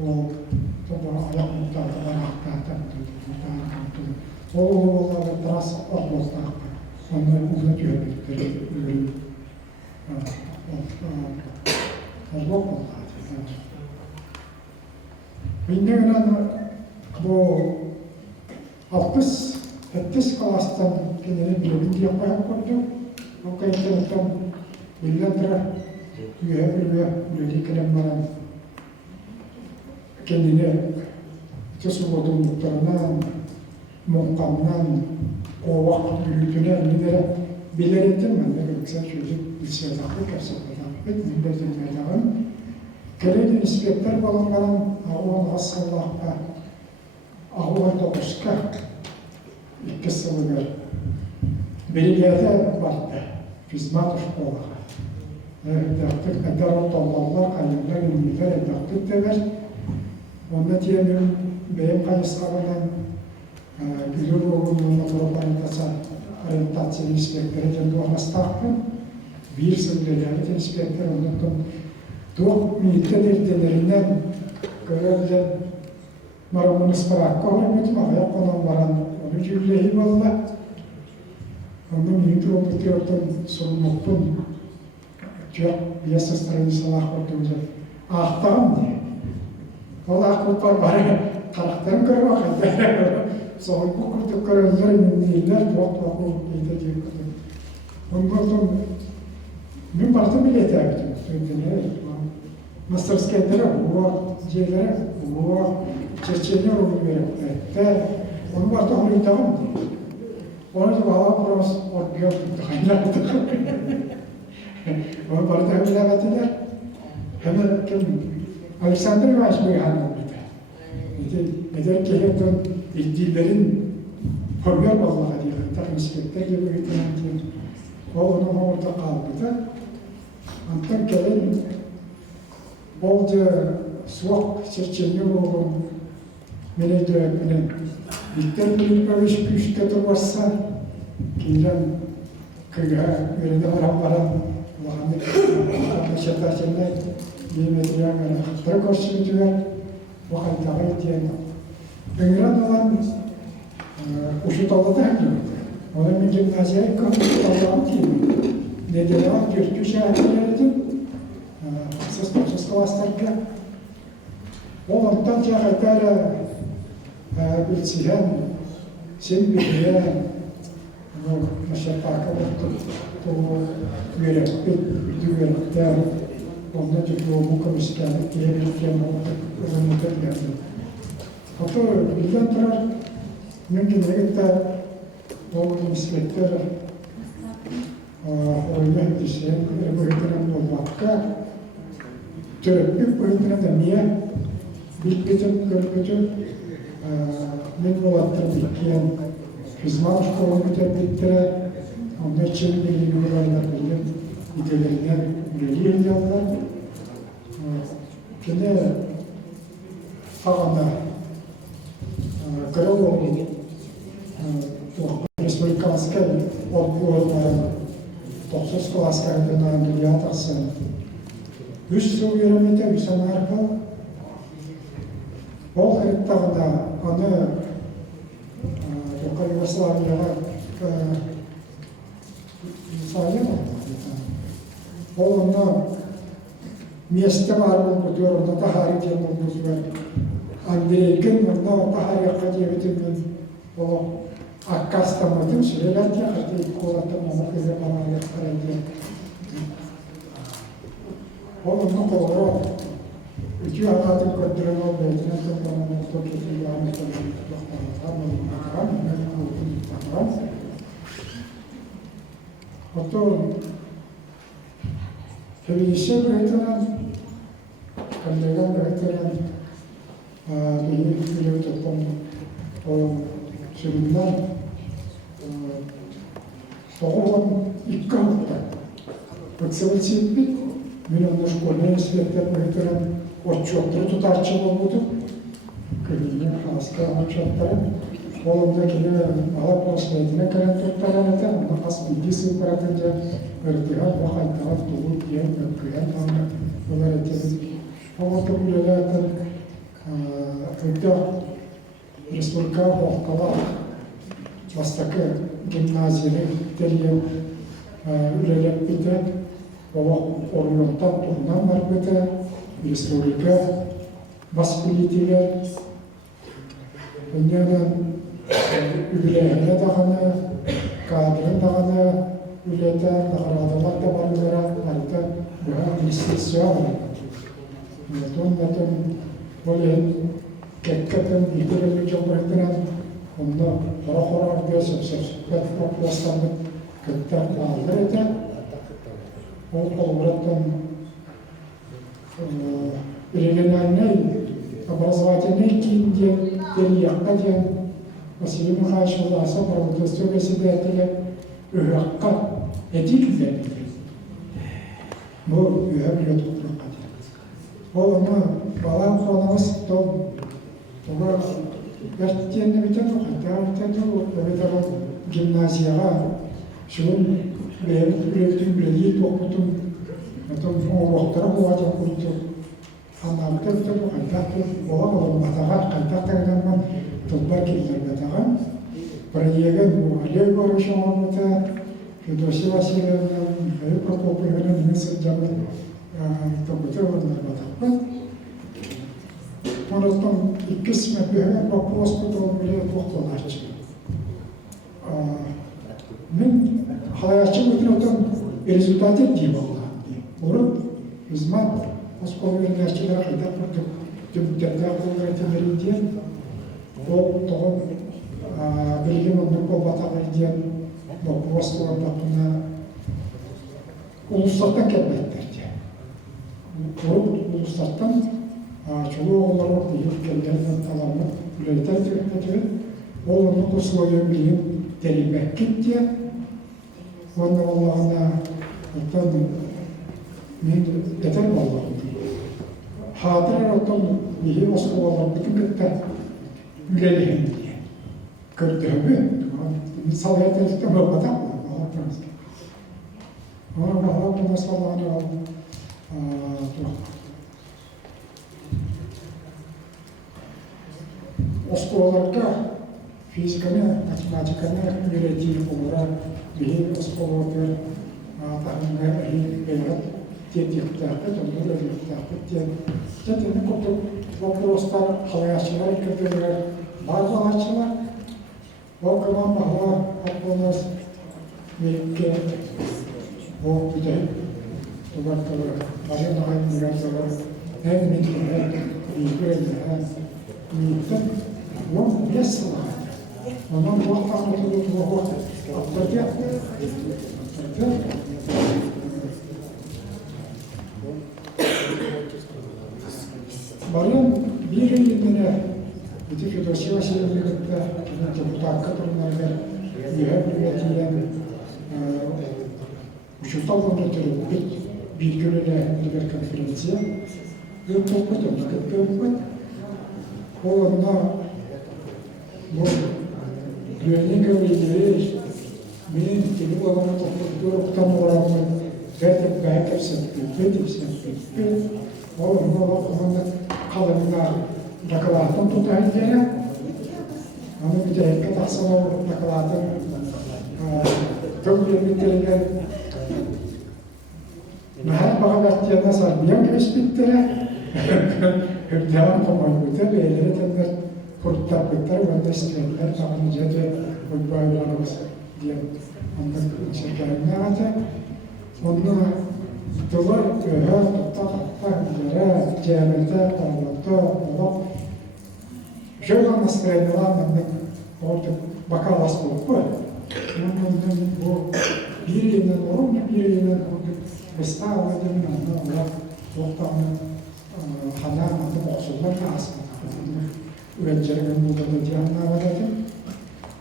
ол тоба аяқ мұқтарды барақтатып, оларға трасса орбостақпы, оны ұзны тюрбиттері Azbok oldu. Bildiğinden bu 60 Hattız kalastan kendine bilelim diye koyup koydum. O kayıtlarından bilgilendirir. Üye üyelik kalemlerin kendine tüsübodunluklarından, muhkamdan, o vakit büyüdüğüne lidere belirttim ben de yüksek çocuk bilsiyatlık yapsaklık milletin meydağın. Keledi nispetler balanların ağulan hastalığa, ağulan dokuşka iki sıvı ver. Belirlerde vardı, fizmat şkolaha. Dağıtık eder otomobillar, kayınlar, ünlüler dağıtık dever. Onda diyelim benim kayıslarından Gülür oğlunun motoru orientasyon inspektörü kendi hastahkın bir sürüleri inspektör ondan doğuk milite derdelerinden görevden maramınız bırakı olmadı ama konan varan onu cümleyi valla onun milite operatörden sorumluluğun çok yasasların salah olduğunca ahtam diye valla kurtar bari karakterim görmek eder soğuk bu kurtuk görevlerin dinler doğuk doğuk gidecek ondan ben baktım bile tabii мастерская bu şeylere bu çeşitli oluyor onu var da onu tamam onu da hava pros oraya tuttu onu var da öyle battılar hemen kim Alexander Vaşbey hanım neden ki hep dillerin formül bazlı diye takım inspektör gibi bir o onun orada kaldı da Antak gelen bolca soğuk çerçeveli olan menedörünün bitter bir güçte durmazsa kinden kıya öyle varan Allah'ın şertarçında yemeğine kadar koşuyor bu halde diye Öngören olan uşu tolda da onun bir gimnaziye kaldı ki nedeni var Türkçe şehirlerdim Sız klaslarga ondan cahaytara bilsihen sen bilgiye maşakkaka bu üyelikte ondan çok bu komisyonluk diye bir şey oldu. Hatta bilden turar mümkün de doğru inspektör oyuna düşen bu hükümetin olmakta Türk boyutuna da niye bitkitin görgücü ne olattır bitkiyen hizmet şkolu bittire onlar için bilgi olaylar bilir idealerinden geliyor diyorlar şimdi Havanda Kırıvoğlu Respublika askeri olmayan 90 kol askerden ameliyat alsın. Üç yıl yürümede bir sene arpa. Bol kırıktağında anı yukarı Yugoslavya'ya sayı mı? Onunla miyeste var oldu diyor, orada da harika oldu diyor. Andrey'in orada da harika diye bitirdim. O akkastamadım, süreler diye hadi kolatamamak üzere bana yapar Onunla doğru. İki hayatın kodlarını olmayacağını toplamamı toplusu yağını Hatta feminişe bırakılan, kandegan bırakılan bir video toplum o sürümden doğulan ilk kanıtta. Baksalı çiftlik Milonda şkoluna inspektör bırakılan orçokları tutarçı olmadı. Kırılığına haska orçokları. Oğlumdakini alıp osmetine karan tuttaran ete, ama as bilgisi bırakınca örtüğe bakay taraf dolu diye örtüğe tanrı onlar etiriz. Ama kabullerden Kırkta Respublika Hokkala Bastakı Gimnaziyeli Teriye Ülelep Bite Baba Orluk'tan Turnan var Bite Respublika Bas Politiler Dünyanın übüleyene dağını, kadrın dağını, ületen, dağıradılar da barılara, harita, bu investisiyon var. Ondan böyle kekketin ilgili cumhuriyetinden onda hora gözüm sözcükler propagandasını kekter alır eder. O olaraktan региональной образовательной кинде переехать Василий Михайлович Власа правительство председателя Уякка эдилде. Bu üyebiliyor tutulmadı. Onu balan konumuz tom. Ona gerçekten bir tane o gimnaziyaga şunun üretim bilgiyi topladım. Tom o vaktara bu acaba kurdu. Anlamda bir tane kayıtlı olan matağa kayıtlardan toplar kirler matağa. Buraya bu aliye görüşümüzde Fedosya Vasilyevna'nın hayır Prokopyevna'nın mesaj canlı tabutu Ondan ikisine bir вопрос, который мне doktorlarca. Ben hayatçı bütün rezultatı diyeyim Allah'ım. Onu bizden Moskova üniversiteler kadar kurduk. Tümderde kuvvetleri diye o tohum bilgim onu kovatakları diye vapurlar bakımına uluslardan gelmekler diye. O uluslardan çoğu onların ülkelerinden talanıp ülkeler tüketiyor. Oğlunu kursları bileyim delilmek gitti. Ondan Allah'ına ortadan min yeter mi Allah'ım? Hatıra ortadan mihi Moskova'dan bütün gitti. Üleliyim diye. Gördüğümü. Misal yeterlikte mi olmadı? Allah'tan azgın. Allah'ım nasıl Allah'ını aldım. Oskollarga fizikani, matematikani öğretici olarak bir oskollar tahminler berat tetkiklerde döndürüyor tetkikler. Zaten koptu vaporoslar havayacılar kötüler, bazı havayacılar o zaman bahar vaporlar ve o bir de tubarkalar, bazı nahayınlar hem mitler, bilgiler, mitler Вам весело, но нам Бог там это Бог отводит. Барин bir yılına bütün Fedosya Vasilyevna'da депутат kadınlarla üyetiyen Uçurtal'dan ötürü bilgilerle bir konferansiya bir topluluk katıldı. Onunla bu güvenlik görevlileri benim gibi olanı topladığı tam olarak zaten gayet hepsi onunla bakımında kalanına nakalatın tutayım diye ama bir de dikkat aksana nakalatın tüm yöneticiler mahal bağlat diye nasıl bir gösterdi devam komaydı belirli tedbir kurtardıklar ve destekler tahmince de uygulayacağız diye anlatılan şirketlerine ait. Onunla dolar öğe tutaklara cemiyete parlatta olup şöyle настроенияlar orada bakalas olup bu bir yıldan olur bir yıldan Vestava dönümünde olarak ortamın hanımın okullar aslında üreticilerin burada diyanlar vardı.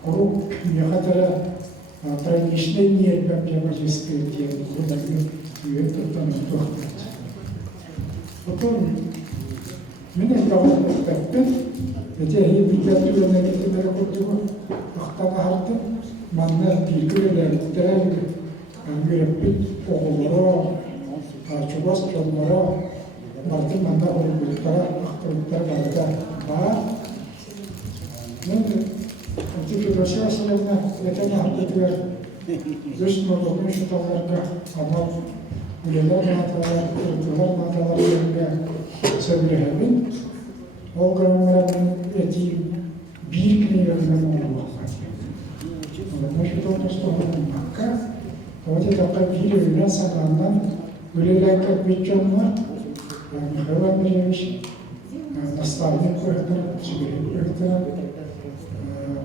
O ne kadar tradisyonel niyet yapmak istiyor diye burada bir üyetten tutuyor. Bakın, benim kavramım ettim. Jadi bidatürüne getirmeye kurduğum aktana hartı, manna bilgiyle getiren mürebbit oğulları, çubas çolları, Martin manda oğulları, aktarlıklar vardı. Ben Antik Fedosya Vasilyevna yeterli hartetiler. Üst noktaların şu tavlarda ama üyeler manatalar, ırklar manatalar yerine söyleyemem. O gramların eti bir gün yerinden olmak. توجه تقبيل الناس عن ولذلك بيجمع Михаил Андреевич наставник өтініп, жіберек өтініп,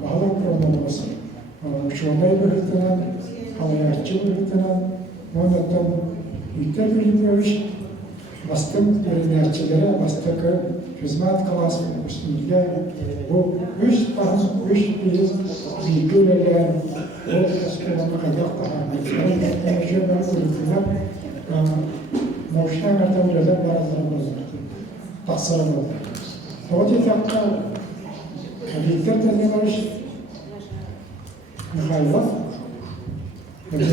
бағалап промосы, ученый өтініп, қалаятчы өтініп, ондан Виктор Филиппович бастың өрінерчілері, бастығы Физмат қаласының үстінде бұл үш бағын, үш бейіз бейгілелер, ол қасқыланы қадақ научная артиллерия разработана. Тахсарова. Вот это Виктор Данилович Михайлов. Это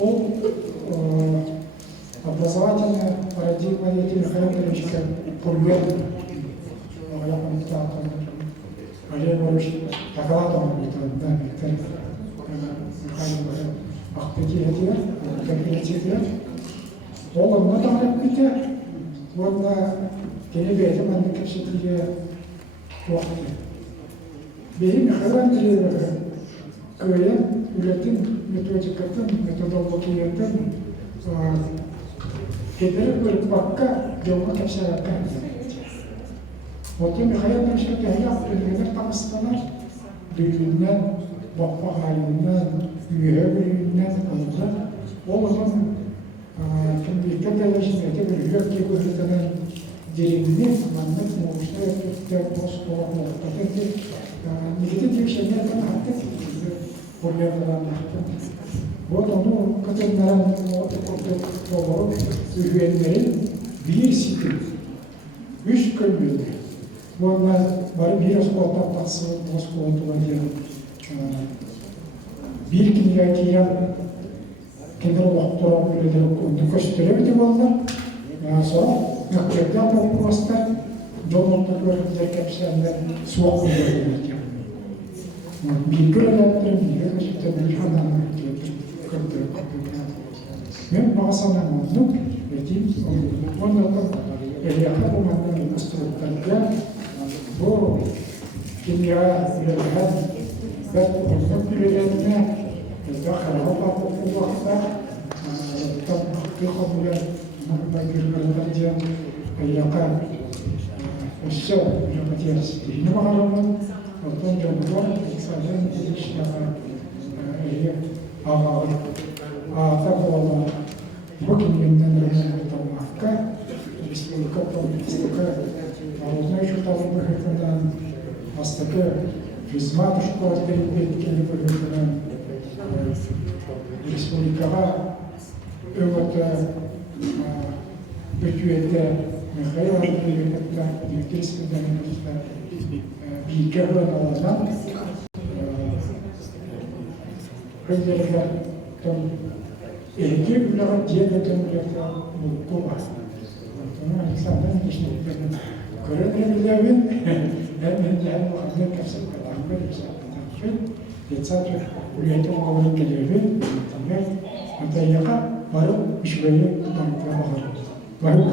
он образовательная парадигма Михаила Ильича Пургена. Олег Ильич Акалатов, да, Виктор Михайлович, Ахпетия, Конференция, он на там бите, он на телевизоре, он на капсуле, Бери Михаил Андреевич, Коэн, Улетин, методикатен, методологиятен, теперь пока дело капсулка. Вот я Михаил Ильич Андреевич Пакистана, Берлиннен, Бакпахайнен, Юребелиннен, ол адам Виктор Данилович bir yökke gözlenen derinliği anlamak mümkün değil. Postologlar, tabii negatif şeylerden hatta problemlerden hatta. Bu onu katılmayan doğru üyelerin bir sikim, üç kömürde. Bunlar var bir okuldan tahsil okulundan diyelim. Bir kimya kendine vaktıra böyle onu gösterebildi bunlar. Sonra nakledden popülaslar yolunda gördükleri kapsamında suak oluyorlar. Bir görevlerin bir işte bir hanımın ben bazılarına oldum ve diyeyim onlardan yakın olanların üstünlüklerinde bu kimya üretilen ve onların üretilenine dakhil olan bu vakıfta تقبل بقدر الدرجة اليقام والشوق لمتياس إنما غرامة وطنجة بطوان إكسالين تشتغل هي تقوى الله ممكن يمدن لنا بالطمعكة بسم الكبر بالاستقاء وعوضنا شو طالب بحثنا أستقاء في زمان شكوى البيت كلمة بحثنا بسم الكبر öğret bütçede hayal birlikte birleştirdiğimizde bir kere olan özellikle tam ilgi bularak diyebilirim bu var. Sonra insanların düşündüklerini görebilirim. Hemen yani bu anne kapsam kadar bir şey yaptım. Yeterince üyetim olmanın geliyor. Tamam. Hatta yaka baru şöyle tutan baharat. Baru